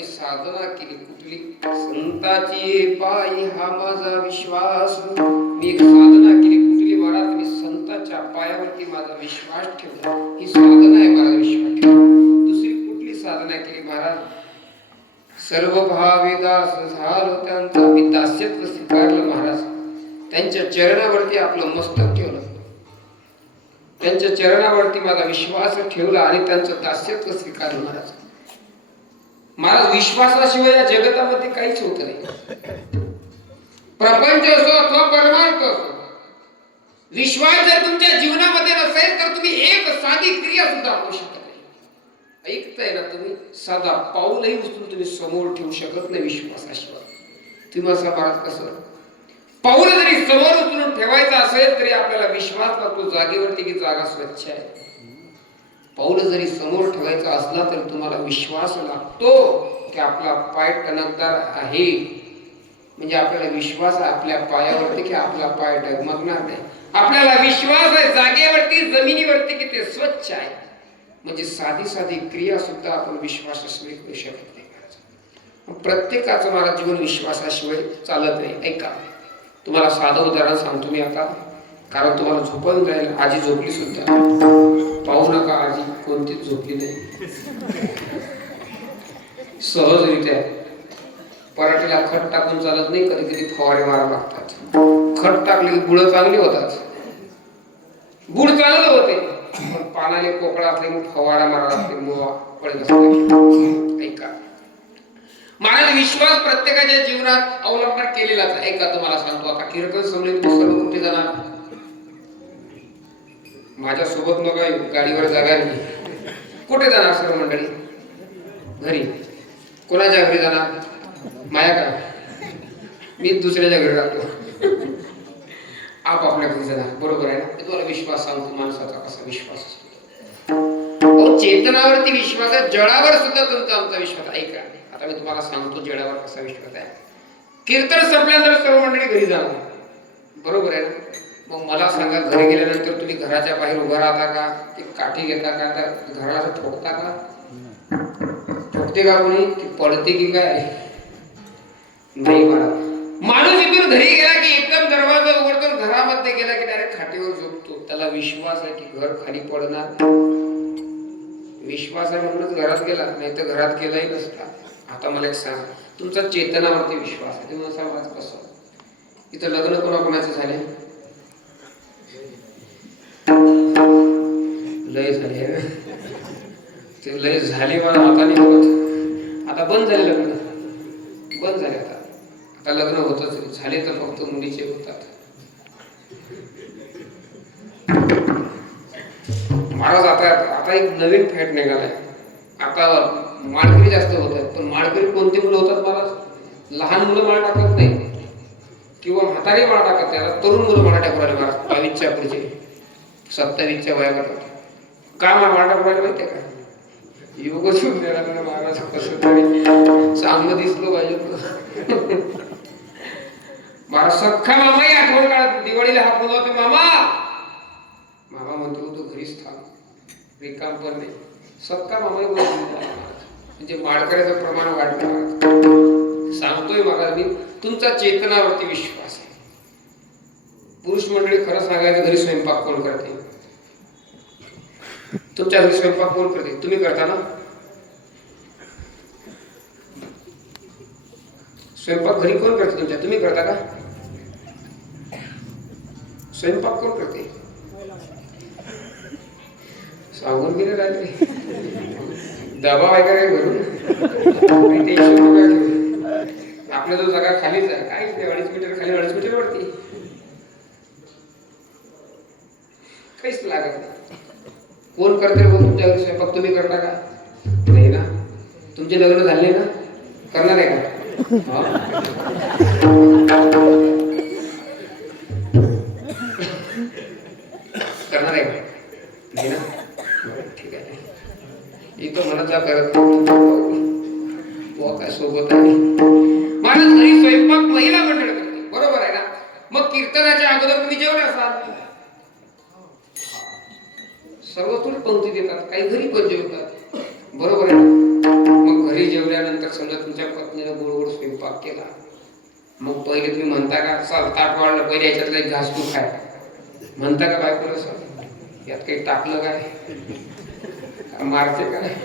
साधना केली कुठली? संताची पायी हा माझा विश्वास. मी साधना केली कुठली? महाराज मी संताच्या पायावरती माझा विश्वास ठेवला. ही साधना आहे माझा विश्वास ठेवला. दुसरी कुठली साधना केली महाराज? सर्व भाविदास झालो त्यांचा मी दास्यत्व स्वीकारलं महाराज. त्यांच्या चरणावरती आपलं मस्तक ठेवलं, त्यांच्या चरणावरती माझा विश्वास ठेवला आणि त्यांचं दास्यत्व स्वीकारलं महाराज. महाराज विश्वासाशिवाय या जगतामध्ये काहीच होत नाही. प्रपंच असो अथवा परमार्थ असो, विश्वास जर तुमच्या जीवनामध्ये नसेल तर तुम्ही एक साधी क्रिया सुद्धा करू शकत नाही. ऐकताय ना तुम्ही? साधा पाऊलही उचलून तुम्ही समोर ठेवू शकत नाही विश्वासाशिवाय. तुम्ही असं महाराज कसं पाऊल जरी समोर उचलून ठेवायचा असेल तरी आपल्याला विश्वास लागतो जागेवरती की जागा स्वच्छ आहे. पाऊल जरी समोर ठेवायचा असला तर तुम्हाला विश्वास लागतो की आपला पाय टणकदार आहे. म्हणजे आपल्याला विश्वास आहे आपल्या पायावरती की आपला पाय डगमगणार नाही. आपल्याला विश्वास आहे जागेवरती जमिनीवरती की ते स्वच्छ आहे. म्हणजे साधी साधी क्रिया सुद्धा आपण विश्वासाशिवाय करू शकत नाही. प्रत्येकाचं मला जीवन विश्वासाशिवाय चालत नाही. ऐका, तुम्हाला साधं उदाहरण सांगतो मी आता, कारण तुम्हाला झोपून जाईल. आजी झोपली सुद्धा, पाहू नका आजी कोणतीच झोपली नाही. सहजरित्या पराठीला खत टाकून चालत नाही. कधी कधी फवारे मारा लागतात. खत टाकले की गुळ चांगली होतात. गुळ चांगले होते पण पानाने पोकळा असले मग फवारा मारा लागते, मुळा पडेल. ऐका महाराज, विश्वास प्रत्येकाच्या जीवनात अवलंबन केलेलाच. ऐका तुम्हाला सांगतो आता, कीर्तन समजून सर्व कुठे जाणार? माझ्या सोबत मग गाडीवर जागा नाही. कुठे जाणार सर्व मंडळी? घरी. कोणाच्या घरी जाणार? माया का? मी दुसऱ्याच्या घरी राहतो. आपापल्या घरी जाणार. बरोबर आहे ना? तुम्हाला विश्वास सांगतो माणसाचा कसा विश्वास असतो. चेतनावरती विश्वास आहे, जळावर सुद्धा तुमचा आमचा विश्वास. ऐका आता मी तुम्हाला सांगतो जळावर कसा विश्वास आहे. कीर्तन संपल्यानंतर सर्व मंडळी घरी जाणार. बरोबर आहे ना? मग मला सांगा, घरी गेल्यानंतर तुम्ही घराच्या बाहेर उभा राहता का? की काठी घेता का? तर घराला ठोकता का? ठोकते का कोणी? की पडते की काय? नाही महाराज. माणूस इथून घरी गेला की एकदम दरवाजा उघडतो, घरामध्ये गेला की डायरेक्ट खाटीवर झोपतो. त्याला विश्वास आहे की घर खाली पडणार विश्वास आहे म्हणूनच घरात गेला, नाही तर घरात गेलाही नसता. आता मला एक सांग, तुमचा चेतनावरती विश्वास आहे, तुम्ही सांगा माझं कसं. इथं लग्न कोणाकोणाचे झाले? लय झाले. ते लय झाले मला आता नाही होत. आता बंद झाले लग्न, बंद झाले. आता लग्न होतच झाले तर फक्त मुलीचे होतात. महाराज आता एक नवीन फॅट निघालाय. आता माळकरी जास्त होत आहेत, पण माळकरी कोणती मुलं होतात महाराज? लहान मुलं माळ टाकत नाही किंवा म्हातारी माळ टाकत, त्याला तरुण मुलं माळ टाकू राहिले महाराज. 22च्या पुढचे 27च्या वयामध्ये का माळ टाकू राहिले माहितीये का? योग शिवून द्यायला लागला महाराज. कसं तरी चांगलं दिसलं पाहिजे. महाराज सख्खा मामाही आठवण काढत दिवाळीला हात बोलवते, मामा मामा म्हणतो तू घरीच थांब, रिकाम पण नाही. सख्खा मामाही बोलतो म्हणजे माळकऱ्याचं प्रमाण वाढलं. सांगतोय महाराज मी, तुमचा चेतनावरती विश्वास आहे. पुरुष मंडळी खरं सांगायचं, घरी स्वयंपाक कोण करते? तुमच्या घरी स्वयंपाक कोण करते? तुम्ही करता ना? स्वयंपाक घरी कोण करते तुमच्या? तुम्ही करता का? स्वयंपाक कोण करते? सांगून गेले राहिले. दबाव आहे का काय घरून? आपल्या जो जागा खालीच आहे, काय 2.5 मीटर खाली 2.5 मीटर वरती, काहीच लागत नाही. कोण करते बोल तुमच्या घरी स्वयंपाक? तुम्ही करता का? नाही ना. तुमचे लग्न झाले ना? करणार आहे का? करणार आहे का? नाही ना. ठीक आहे. इथं म्हणत जा करत काय सोबत आहे. माझ्या घरी स्वयंपाक महिला मंडळ करते, बरोबर आहे ना? मग कीर्तनाच्या अगोदर तुम्ही जेवण असाल, सर्व थोडी पंक्ती देतात, काही घरी पण जेवतात, बरोबर आहे ना? मग घरी जेवल्यानंतर समजा तुमच्या पत्नीने गोड गोड स्वयंपाक केला, मग पहिले तुम्ही म्हणता का चल ताट वाढलं, पहिले याच्यातला एक घास तू खाय, म्हणता का बायकोला? सर यात काही टाकलं काय, मारते काय?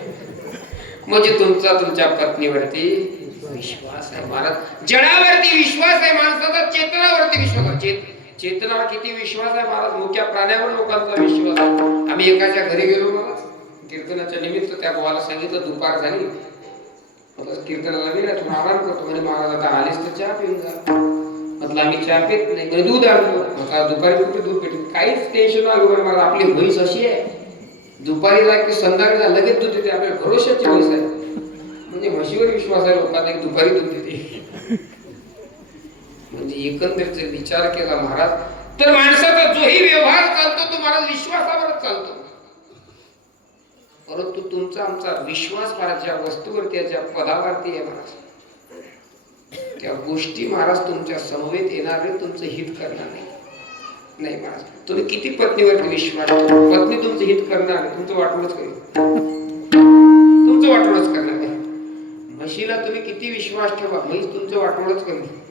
म्हणजे तुमचा तुमच्या पत्नीवरती विश्वास आहे महाराज. जडावरती विश्वास आहे माणसाचा, चेतनावरती विश्वास आहे. चेतनावर किती विश्वास आहे महाराज? मुख्या प्राण्यावर लोकांचा विश्वास आहे. आम्ही एकाच्या घरी गेलो महाराज, कीर्तनाच्या निमित्त. त्या भावाला सांगितलं दुपार झाली, कीर्तनाला गेला, थोडा आराम करतो. म्हणजे महाराज आता आलीस तर चहा पिऊन जा. म्हटलं आम्ही चहा पित नाही, म्हणजे दूध आणतो. आता दुपारी कुठे दूध पितो? काहीच टेन्शन आलं महाराज. आपली म्हैस अशी आहे, दुपारी जा की संध्याकाळी लगेच दूध देते. आपल्या भरोशाची म्हैस आहे, म्हणजे म्हशीवर विश्वास आहे लोकांना, एक दुपारी दूध देते. म्हणजे एकंदरीत विचार केला महाराज, तर माणसाचा जोही व्यवहार चालतो तो महाराज विश्वासावरच चालतो. परंतु तुमचा आमचा विश्वास महाराज ज्या वस्तूवरती आहे, ज्या पदावरती आहे महाराज, त्या गोष्टी महाराज तुमच्या समवेत येणार नाही, तुमचं हित करणार नाही. नाही महाराज, तुम्ही किती पत्नीवरती विश्वास ठेवा, पत्नी तुमचं हित करणार नाही, तुमचं वाटूनच करेल, तुमचं वाटूनच करणार नाही. म्हशीला तुम्ही किती विश्वास ठेवा, म्हैस तुमचं वाटूनच करेल.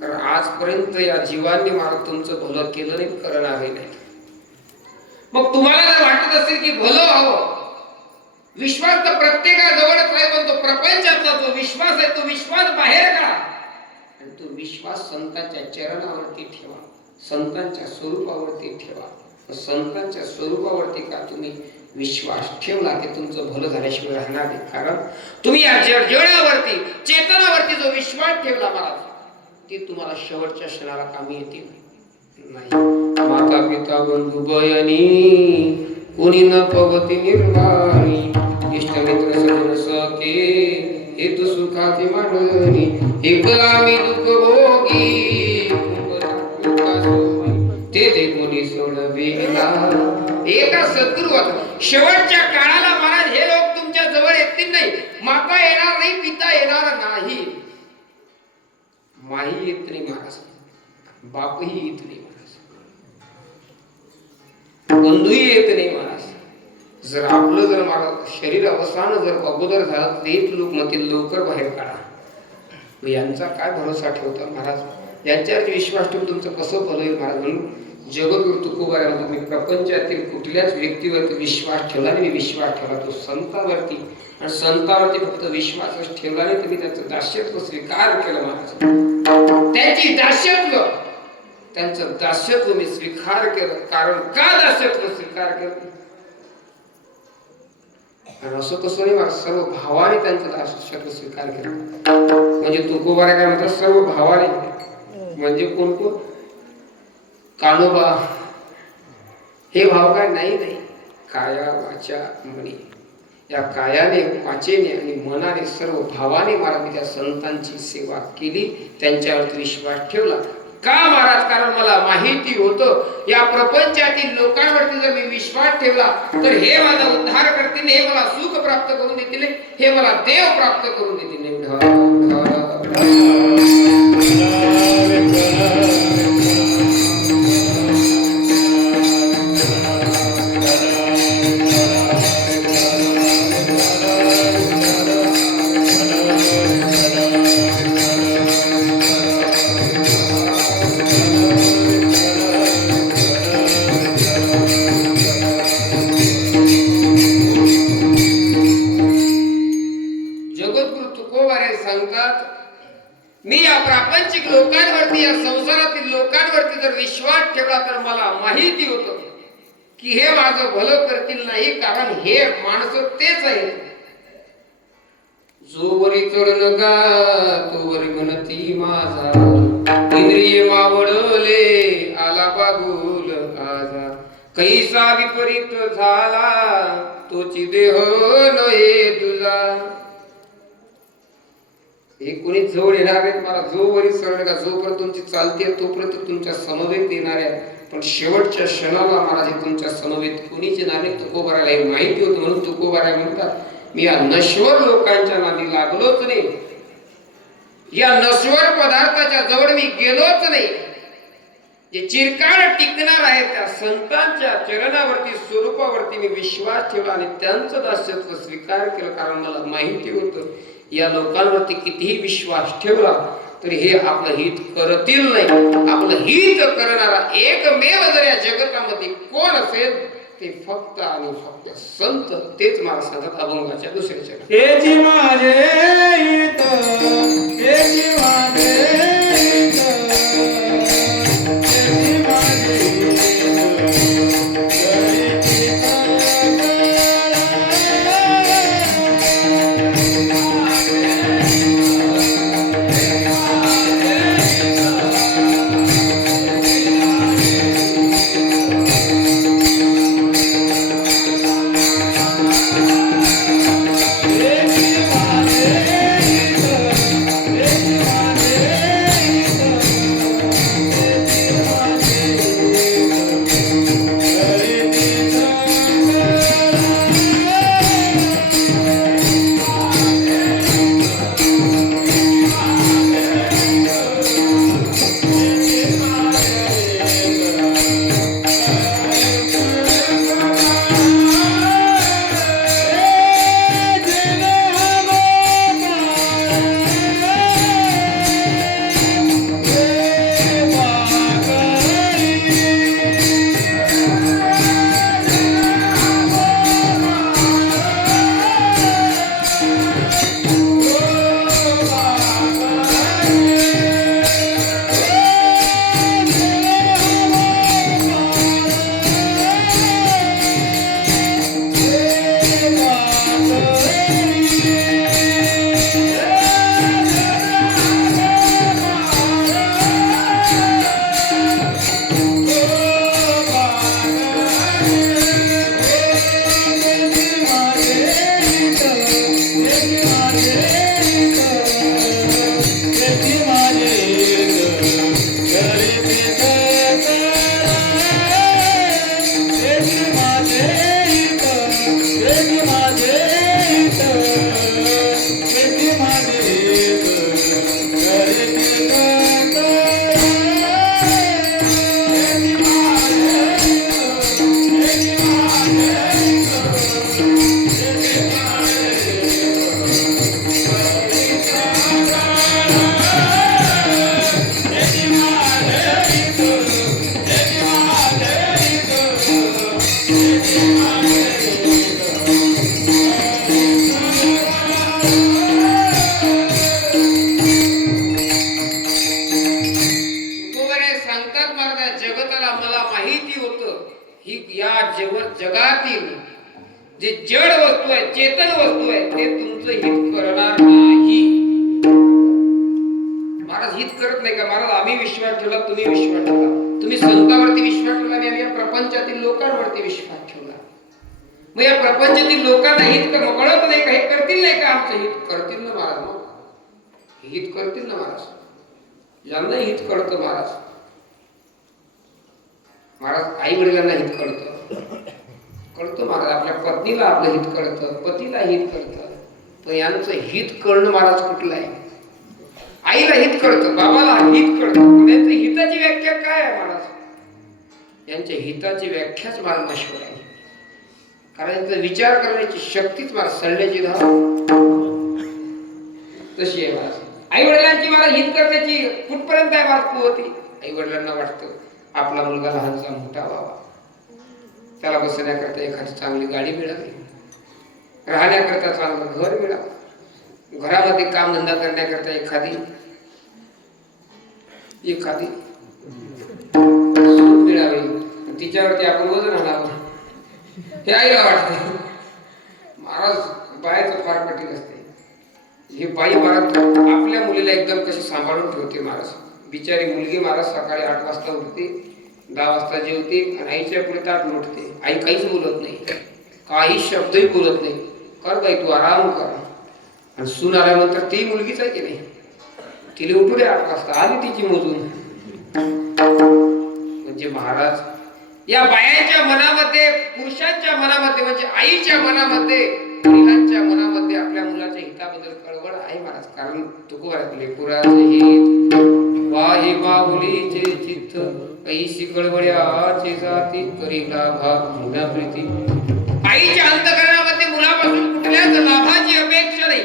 कारण आजपर्यंत या जीवांनी महाराज तुमचं भलं केलं नाही, करणारही नाही. मग तुम्हाला जर वाटत असेल की भलं हवं, विश्वास तर प्रत्येकाजवळच आहे, पण तो प्रपंचातला जो विश्वास आहे तो विश्वास बाहेर काढा आणि तो विश्वास संतांच्या चरणावरती ठेवा, संतांच्या स्वरूपावरती ठेवा. संतांच्या स्वरूपावरती का तुम्ही विश्वास ठेवला की तुमचं भलं झाल्याशिवाय राहणार नाही. कारण तुम्ही या जडावरती चेतनावरती जो विश्वास ठेवला महाराज, ते तुम्हाला शेवटच्या क्षणाला कामी येतील नाही. माता पिता बंधू बयनी कोणी न पवती निर्वाणी, इष्ट मित्र सजन सखे हेतु सुखाचे मांडणी, एकला मी दुःख भोगी ते ते कोणी सोडविला. एका सद्गुरू शेवटच्या काळाला महाराज हे लोक तुमच्या जवळ येतील नाही. माता येणार नाही, पिता येणार नाही, माही येत नाही महाराज, बापही येत नाही महाराज, बंधूही येत नाही महाराज. जर आपलं जर महाराज शरीर अवसान जर अगोदर झालं तर एक लोक म्हणतील लवकर बाहेर काढा. यांचा काय भरोसा ठेवता महाराज? यांच्यावर विश्वास ठेवून तुमचं कसं भलं होईल महाराज? म्हणून जगद्गुरु तुकोबारामध्ये मी प्रपंचातील कुठल्याच व्यक्तीवरती विश्वास ठेवला नाही, मी विश्वास ठेवला तो संतावरती. आणि संतावरती फक्त विश्वासच ठेवला नाही, तुम्ही त्याचं दास्यत्व स्वीकार केलं. महाराज त्यांची दास्यत्व, त्यांचं दास्यत्व मी स्वीकार केलं. कारण का दास्यत्व स्वीकार केलं? आणि असं कसं नाही, मला सर्व भावाने त्यांचं दास्यत्व स्वीकार केलं. म्हणजे तुकोबारा काय म्हणतात, सर्व भावाने. म्हणजे कोण कोण? कानोबा हे भाव काय नाही, काया वाचा मनी, या कायाने, वाचेने आणि मनाने सर्व भावाने मला मी त्या संतांची सेवा केली, त्यांच्यावरती विश्वास ठेवला. का महाराज? कारण मला माहिती होतं या प्रपंचातील लोकांवरती जर मी विश्वास ठेवला तर हे माझा उद्धार करतील, हे मला सुख प्राप्त करून देतील, हे मला देव प्राप्त करून देतील. मी या प्रापंचिक लोकांवरती, या संसारातील लोकांवरती जर विश्वास ठेवला तर मला माहिती होतं की हे माझं भलं करतील नाही, कारण हे माणसं तेच आहे. जोवरी चढ का तोवरी म्हणती माझा, इंद्रिय मावळले आला बागुल आजा, कैसा विपरीत झाला तोची देह नये तुझा. हे कोणी जवळ येणार आहेत मला, जोवरी सरळ का, जोपर्यंत तुमची चालते तोपर्यंत तुमच्या समवेत येणार आहे, पण शेवटच्या क्षणाला महाराज तुमच्या समवेत कोणीच येणार नाही. तुकोबाराला हे माहिती होतं, म्हणून तुकोबारा म्हणतात मी या नश्वर लोकांच्या नादी लागलोच नाही, या नश्वर पदार्थाच्या जवळ मी गेलोच नाही. जे चिरकाळ टिकणार आहे त्या संतांच्या चरणावरती, स्वरूपावरती मी विश्वास ठेवला आणि त्यांचं दास्यत्व स्वीकार केलं. कारण मला माहिती होतं या लोकांवरती कितीही विश्वास ठेवला तरी हे आपलं हित करतील नाही. आपलं हित करणारा एकमेव जर या जगतामध्ये कोण असेल ते फक्त आणि फक्त संत. तेच मला सांगतात अभंगाच्या दुसऱ्या चरणात, हे जी माझे हित, हे जी माझे हित, हे जी माझे दिवसाला मला माहिती होतं ही या जगातील जे जड वस्तू आहे, चेतन वस्तू आहे, ते तुमचं हित करणार नाही. महाराज हित करत नाही का? महाराज आम्ही विश्वास ठेवला, तुम्ही विश्वास ठेवला, तुम्ही संतांवरती विश्वास ठेवला आणि आम्ही या प्रपंचातील लोकांवरती विश्वास ठेवला. मग या प्रपंचातील लोकांना हित कळत नाही का? हे करतील नाही का आमचं हित? करतील ना महाराज. मग हित करतील ना महाराज. ज्यांना हित कळतं महाराज, महाराज आई वडिलांना हित कळतं महाराज, आपल्या पत्नीला आपलं हित कळतं, पतीला हित कळतं. पण यांचं हित कळणं महाराज कुठलं आहे? आईला हित कळतं, बाबाला हित कळतं, पण यांच्या हिताची व्याख्या काय आहे महाराज? यांच्या हिताची व्याख्याच मला नश्वर आहे. कारण यांचा विचार करण्याची शक्तीच मला सल्ल्याची धार तशी आहे महाराज. आई वडिलांची मला हित करण्याची कुठपर्यंत आहे महाराज कुवती? आई वडिलांना वाटतं आपला मुलगा लहानचा मोठा व्हावा, त्याला बसण्याकरता एखादी चांगली गाडी मिळावी, राहण्याकरता चांगलं घर मिळावं, घरामध्ये काम धंदा करण्याकरता एखादी सूट मिळावी, तिच्यावरती आपण वजन आणावं, हे आईला वाटतं. महाराज बायचं फार कठीण असते. ही बाई महाराज आपल्या मुलीला एकदम कशी सांभाळून ठेवते महाराज. बिचारी मुलगी महाराज सकाळी 8 वाजता उठते, 10 वाजता जेवते आणि आईच्या पुढे ताट लोटते. आई काहीच बोलत नाही, काही शब्दही बोलत नाही. कर बाई तू आराम कर. आणि सून आल्यानंतर ती मुलगीच आहे की नाही, तिला उठू दे 8 वाजता, आली तिची मोजून. म्हणजे महाराज या बायांच्या मनामध्ये, पुरुषांच्या मनामध्ये, म्हणजे आईच्या मनामध्ये, वडिलांच्या मनामध्ये आपल्या मुलाच्या हिताबद्दल कळवळ आहे महाराज. कारण तुकोबारातले पुराचे हित वाही माऊलीचे चित्त ऐशी कळवळ्याचे जाती करीला भाग मुला प्रीती. आईच्या अंतःकरणामध्ये मुलापासून कुठल्याच लाभाची अपेक्षा नाही,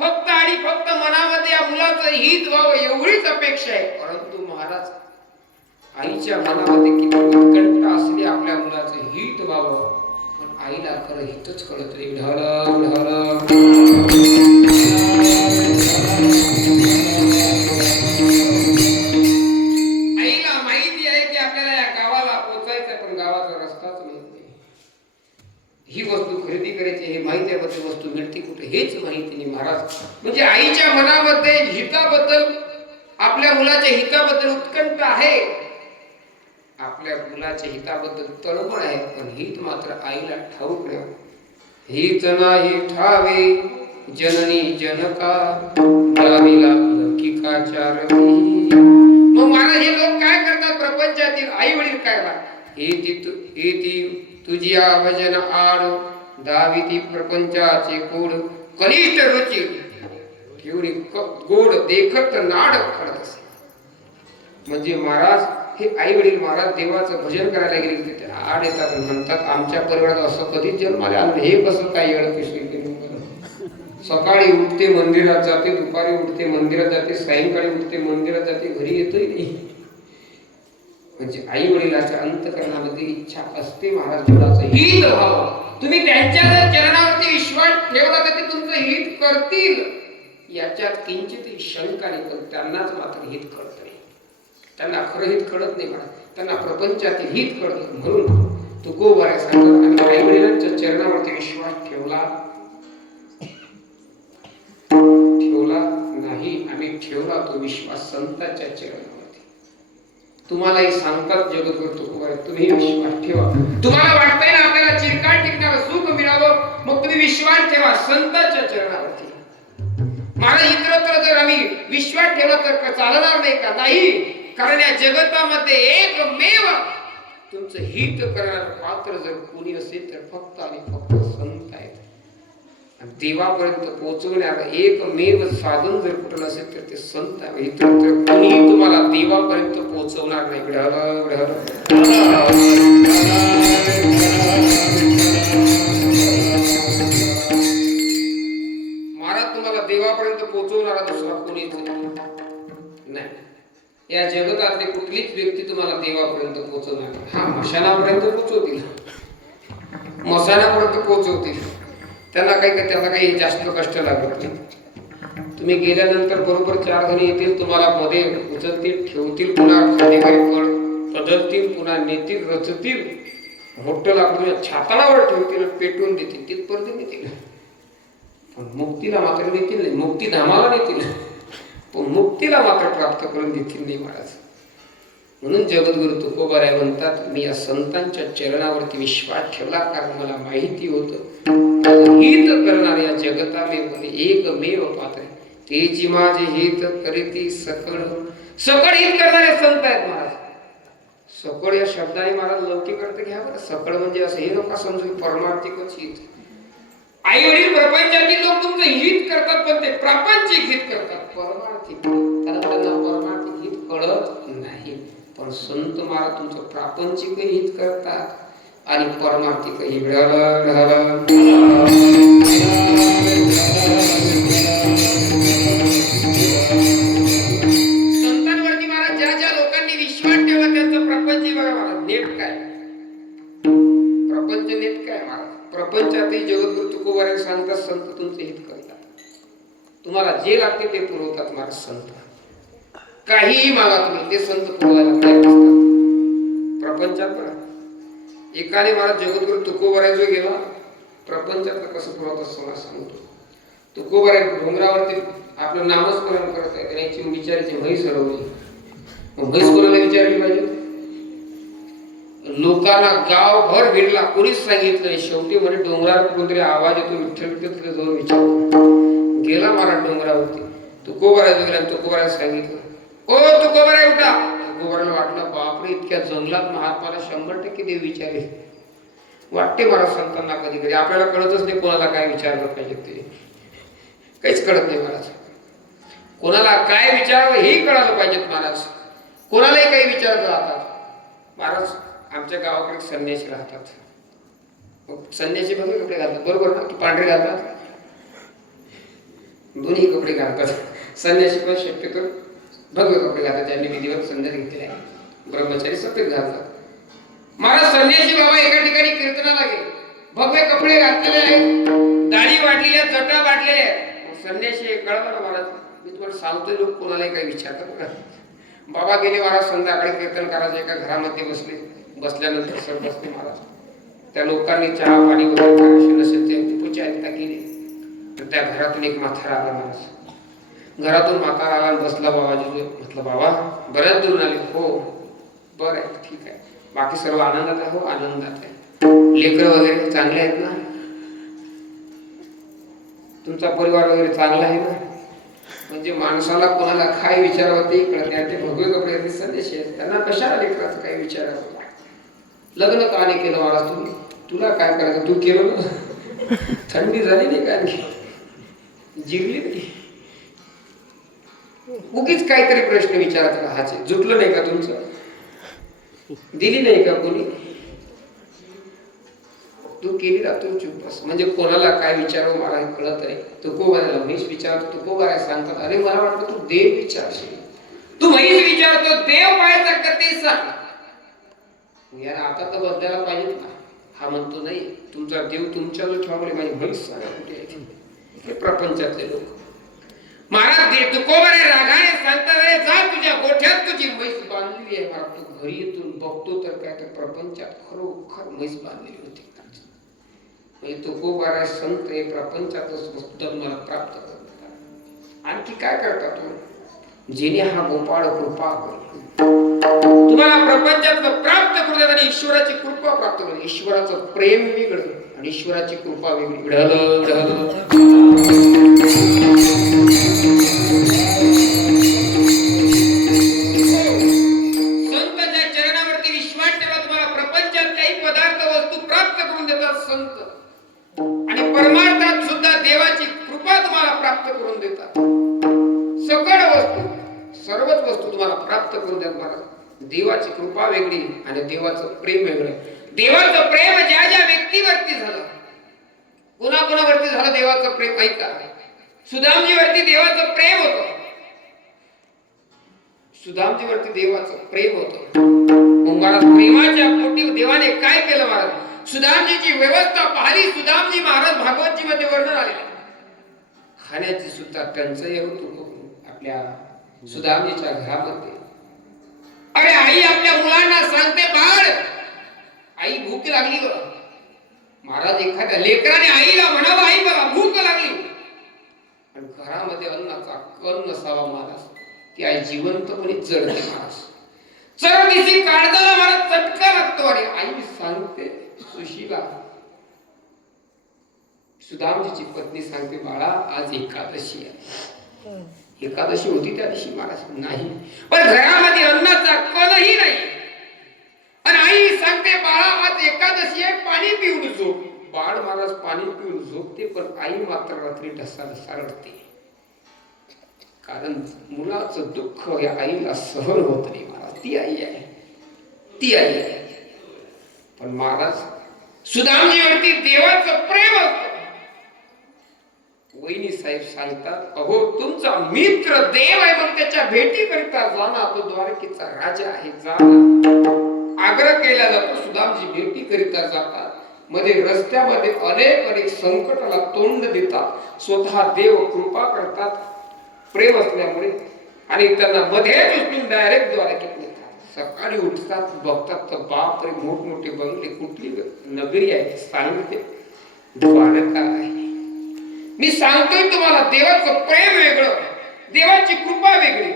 फक्त आणि फक्त मनामध्ये या मुलाचं हित व्हावं एवढीच अपेक्षा आहे. परंतु महाराज आईच्या मनामध्ये किती उत्कंठ असली आपल्या मुलाचं हित व्हावं, पण आईला खरं हितच कळत नाही. आईला माहिती आहे की आपल्याला या गावाला पोचायचं, पण गावाचा रस्ताच माहित नाही. ही वस्तू खरेदी करायची हे माहिती आहे, पण ती वस्तू मिळते कुठे हेच माहिती नाही महाराज. म्हणजे आईच्या मनामध्ये हिताबद्दल, आपल्या मुलाच्या हिताबद्दल उत्कंठ आहे, आपल्या मुलाच्या हिताबद्दल तळमळ आहे, पण हित मात्र आईला ठाऊक नाही. हित नाही ठावे जननी जनका दावीला लौकिका चारती. मग महाराज हे लोक काय करतात प्रपंचातील? आई वडील काय बा ती तुझी भजन आड दाविती प्रपंचाचे कोड कनिष्ठ रुची एवढी गोड देखत नाड करत असे. म्हणजे महाराज हे आई वडील महाराज देवाचं भजन करायला गेले तिथे आड येतात आणि म्हणतात आमच्या परिवारात असं कधीच जन्माला आलं, हे कसं काय येणं पिशवी केलं? सकाळी उठते मंदिरात जाते, दुपारी उठते मंदिरात जाते, सायंकाळी उठते मंदिरात जाते, घरी येतोय नाही. म्हणजे आई वडिलाच्या अंतःकरणामध्ये इच्छा असते महाराज मुलाचं हित व्हावं. तुम्ही त्यांच्या जर चरणावरती विश्वास ठेवला तर ते तुमचं हित करतील याच्यात किंचित शंका नाही. पण त्यांनाच मात्र हित कळत नाही, त्यांना खरं हित कळत नाही महाराज, त्यांना प्रपंचातील हित कळत. म्हणून तुकोबारा सांगतात आम्ही आई वडिलांच्या चरणावरती विश्वास ठेवला नाही, आम्ही ठेवला तो विश्वास संतांच्या चरणावरती. तुम्हालाही सांगतात जगद्गुरु तुकोबारा तुम्ही विश्वास ठेवा. तुम्हाला वाटतंय ना आपल्याला चिरकाल टिकणारं सुख मिळावं, मग तुम्ही विश्वास ठेवा संतांच्या चरणावरती. महाराज इतरत्र जर आम्ही विश्वास ठेवला तर चालणार नाही का? नाही. कारण या जगतामध्ये एकमेव तुमचं हित करणार पात्र जर कोणी असेल तर फक्त आणि फक्त संत आहेत. देवापर्यंत पोहोचवण्याचं एकमेव साधन जर कुठलं असेल तर ते संत आहे. इतरत्र कोणीही तुम्हाला देवापर्यंत पोहोचवणार नाही. महाराज तुम्हाला देवापर्यंत पोहोचवणारा दुसरा कोणीच नाही. या जगतातली कुठलीच व्यक्ती तुम्हाला देवापर्यंत पोहोचवणार नाही. हा मशानापर्यंत पोहोचवतील, मशानापर्यंत पोहोचवतील, त्यांना काही जास्त कष्ट लागत नाही. तुम्ही गेल्यानंतर बरोबर 4 जण येतील, तुम्हाला मध्ये उचलतील, ठेवतील, पुन्हा खाली बदलतील, पुन्हा नेतील, रचतील, मोठं लाकडून छाताडावर ठेवतील, पेटवून देतील, तिथपर्यंत नेतील. पण मुक्तीला मात्र नेतील नाही. मुक्तीधामाला नेतील, पण मुक्तीला मात्र प्राप्त करून देतील नाही महाराज. म्हणून जगद्गुरु तुकोबाराय म्हणतात, मी या संतांच्या चरणावरती विश्वास ठेवला, कारण मला माहिती होतं हित करणाऱ्या या जगतामध्ये एकमेव पात्र तेची माझे हित करीती सकळ. सकळ हित करणारे संत आहेत महाराज. सकळ या शब्दाने महाराज लौकिक अर्थ घ्या बरं. सकळ म्हणजे असं हे नका समजू परमार्थिकच हित. आई वडील प्रपंचातील लोक तुमचं हित करतात, पण ते प्रापंचिक हित करतात, परमार्थिक. कारण त्यांना परमार्थिक हित कळत नाही. पण संत महाराज तुमचं प्रापंचिक हित करतात आणि परमार्थिक हित. संतांवरती महाराज ज्या ज्या लोकांनी विश्वास ठेवला त्यांचं प्रपंच बघा महाराज नेट काय. प्रपंच नेट काय महाराज. प्रपंचातही जगद्गुरु तुकोबाराय सांगतात, संत तुमचे हित करतात, तुम्हाला जे लागते ते पुरवतात महाराज संत. काहीही मागा तुम्ही, ते संत पुरवायला तयार असतात. प्रपंचात बघा एकाने महाराज जगद्गुरु तुकोबाराय जो गेला, प्रपंचात कसं पुरवत असतो सांगतो. तुकोबाराय डोंगरावरती आपलं नामस्मरण करत आहे, त्याची विचाराची म्हैस हरवली. म्हैस कोणाला विचारली पाहिजे. लोकांना गावभर भिडला, कोणीच सांगितलं. शेवटी म्हणे डोंगरावर कोणतरी आवाज येतो, विठ्ठल तिथे जाऊन विचार. गेला महाराज डोंगरावरती, तुकोबाराय जो गेला, तुकोबाराय सांगितलं, ओ तुकोबाराय उठा. तुकोबारायला वाटलं बापरे, इतक्या जंगलात महात्माला 100% देव विचारेल. वाटते महाराज संतांना कधी कधी आपल्याला कळतच नाही कोणाला काय विचारलं पाहिजे, ते काहीच कळत नाही महाराज. कोणाला काय विचारावं हेही कळालं पाहिजेत महाराज. कोणालाही काही विचारत राहतात महाराज. आमच्या गावाकडे संन्यासी राहतात. संन्यासी भगवे कपडे घालतात, बरोबर ना, की पांढरे घालतात, दोन्ही कपडे घालतात. संन्यासी पण शक्यतो भगवे कपडे घालतात, ज्यांनी विधिवत संन्यास घेतलेले आहे. ब्रह्मचारी सफेद घालतात. महाराज संन्यासी बाबा एका ठिकाणी कीर्तनाला गेले, भगवे कपडे घातलेले आहेत, दाढी वाढलेल्या, जटा वाढलेल्या आहेत. संन्यासी कळलं ना महाराज, मी तुम्हाला सांगतोय, लोक कोणालाही काही विचारतात. बाबा गेले महाराज, संध्याकाळी कीर्तन करायचं, एका घरामध्ये बसले. बसल्यानंतर सर बसले महाराज. त्या लोकांनी चहा पाणी वगैरे करायचे नसेल ते उपचारिता केली. तर त्या घरातून एक म्हातारा आला महाराज. घरातून म्हातारा आला, बसला बाबाजी. म्हटलं बाबा बऱ्याच दूर आले. हो बरं आहे, ठीक आहे. बाकी सर्व आनंदात आहे. हो आनंदात आहे. लेकरं वगैरे चांगले आहेत ना, तुमचा परिवार वगैरे चांगला आहे ना. म्हणजे माणसाला कोणाला काय विचारावं ते कळत नाही. ते भगवे कपडे संदेश आहेत, त्यांना कशाला लेकराचं काही विचारावं. लग्न का नाही केलं महाराज तुम्ही, तुला काय करायचं, तू केलं ना. थंडी झाली नाही का, जिरली नाही. उगीच काहीतरी प्रश्न विचारत राहायचे. जुटलं नाही का तुमचं, दिली नाही का कोणी, तू केली ना, तू चुप बस. म्हणजे कोणाला काय विचारावं मला कळत आहे. तुकोबारायला म्हैस विचारतो, तुकोबाराय सांगतात, अरे मला वाटतं तू देव विचारशील. तू म्हैस विचारतो, देव पाहायचा का ते सांग. यार आता तर बदलायला पाहिजेत ना. हा म्हणतो नाही, तुमचा देव तुमच्यावर ठेवा, माझी म्हैस सांगा कुठे आहे. हे प्रपंचातले लोक महाराज. तुकोबाराय रागाने सांगतात, अरे जा, तुझ्या गोठ्यात तुझी म्हैस बांधलेली आहे. महाराज तू घरी येतून बघतो तर काय, तर प्रपंचात खरोखर म्हैस बांधलेली होती. तुकोबाराय संत हे प्रपंचातच वस्तू मला प्राप्त करतात. आणखी काय करतात तू, जेणे हा गोपाळ कृपा करतो, तुम्हाला प्रपंचात प्राप्त करू देतात आणि ईश्वराची कृपा प्राप्त करू. ईश्वराचं प्रेम वेगळं आणि ईश्वराची कृपा वेगळी. संतांच्या चरणावरती विश्वास ठेवा, तुम्हाला प्रपंचात काही पदार्थ वस्तू प्राप्त करून देतात संत. आणि परमार्थात सुद्धा देवाची कृपा तुम्हाला प्राप्त करून देतात. सकळ वस्तू, सर्वच वस्तू तुम्हाला प्राप्त करून देतात महाराज. देवाची कृपा वेगळी आणि देवाचं प्रेम वेगळं. देवाचं प्रेम ज्या ज्या व्यक्तीवरती झालं, कोणाकोणावरती झालं देवाचं प्रेम, ऐका. सुदामजीवरती देवाचं प्रेम होतं. सुदामजीवरती देवाचं प्रेम होतं. मग महाराज प्रेमाच्या पोटी देवाने काय केलं महाराज, सुदामजीची व्यवस्था पाहिली. सुदामजी महाराज भागवतजी मध्ये वर्णन आलेले. खाण्याची सुद्धा टंचाई होत आपल्या सुदामजीच्या घरामध्ये. अरे आई आपल्या मुलांना सांगते, बाळ आई भूक लागली ग. महाराज एखाद्या लेकराने आईला म्हणावं, आई मला भूक लागली, आणि घरामध्ये अन्नाचा कण नसावा महाराज, ती आई जिवंतपणे जळते महाराज. चरतीची काळजाला मला चटका लागतो. अरे आई सांगते, सुशीला सुदामजीची पत्नी सांगते, बाळा आज एकादशी आहे. एकादशी होती त्या दिवशी महाराज नाही, पण घरामध्ये अन्नाचा कणही नाही. आणि आई सांगते, बाळा आज एकादशी आहे, पाणी पिऊन झोप. बाळ महाराज पाणी पिऊन झोपते, पण आई मात्र रात्री ढसा रडते. कारण मुलाचं दुःख या आईला सहन होत नाही महाराज. ती आई आहे, ती आई आहे. पण महाराज सुदामजीवरती देवाचं प्रेम असतं. वहिनी साहेब सांगतात, अहो तुमचा मित्र देव आहे, मग त्याच्या भेटी करिता जाना, तो द्वारकेचा राजा आहे, जाना. आग्रह केला जातो. सुदामजी भेटी करिता जातात. मध्ये रस्त्यामध्ये अनेक संकटाला तोंड देतात. स्वतः देव कृपा करतात प्रेम असल्यामुळे, आणि त्यांना मध्ये उचलून डायरेक्ट द्वारकेत नेतात. सकाळी उठतात, बघतात तर बापरे मोठमोठे बंगले. कुठली नगरी आहे सांगते, द्वारका आहे. मी सांगतोय तुम्हाला, देवाचं प्रेम वेगळं, देवाची कृपा वेगळी.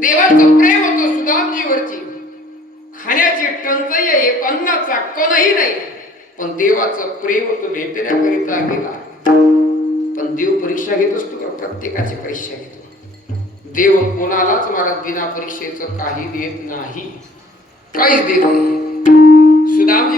देवाचं प्रेम होतं सुदामजीवरची. खाण्याची टंचाई आहे, अन्नाचा कणही नाही, पण देवाचं प्रेम होतं. भेटण्याकरिता गेला, पण देव परीक्षा घेत असतो का? प्रत्येकाची परीक्षा घेतो. देव कोणालाच महाराज बिना परीक्षेचं काही देत नाही, काहीच देत नाही. सुदामजी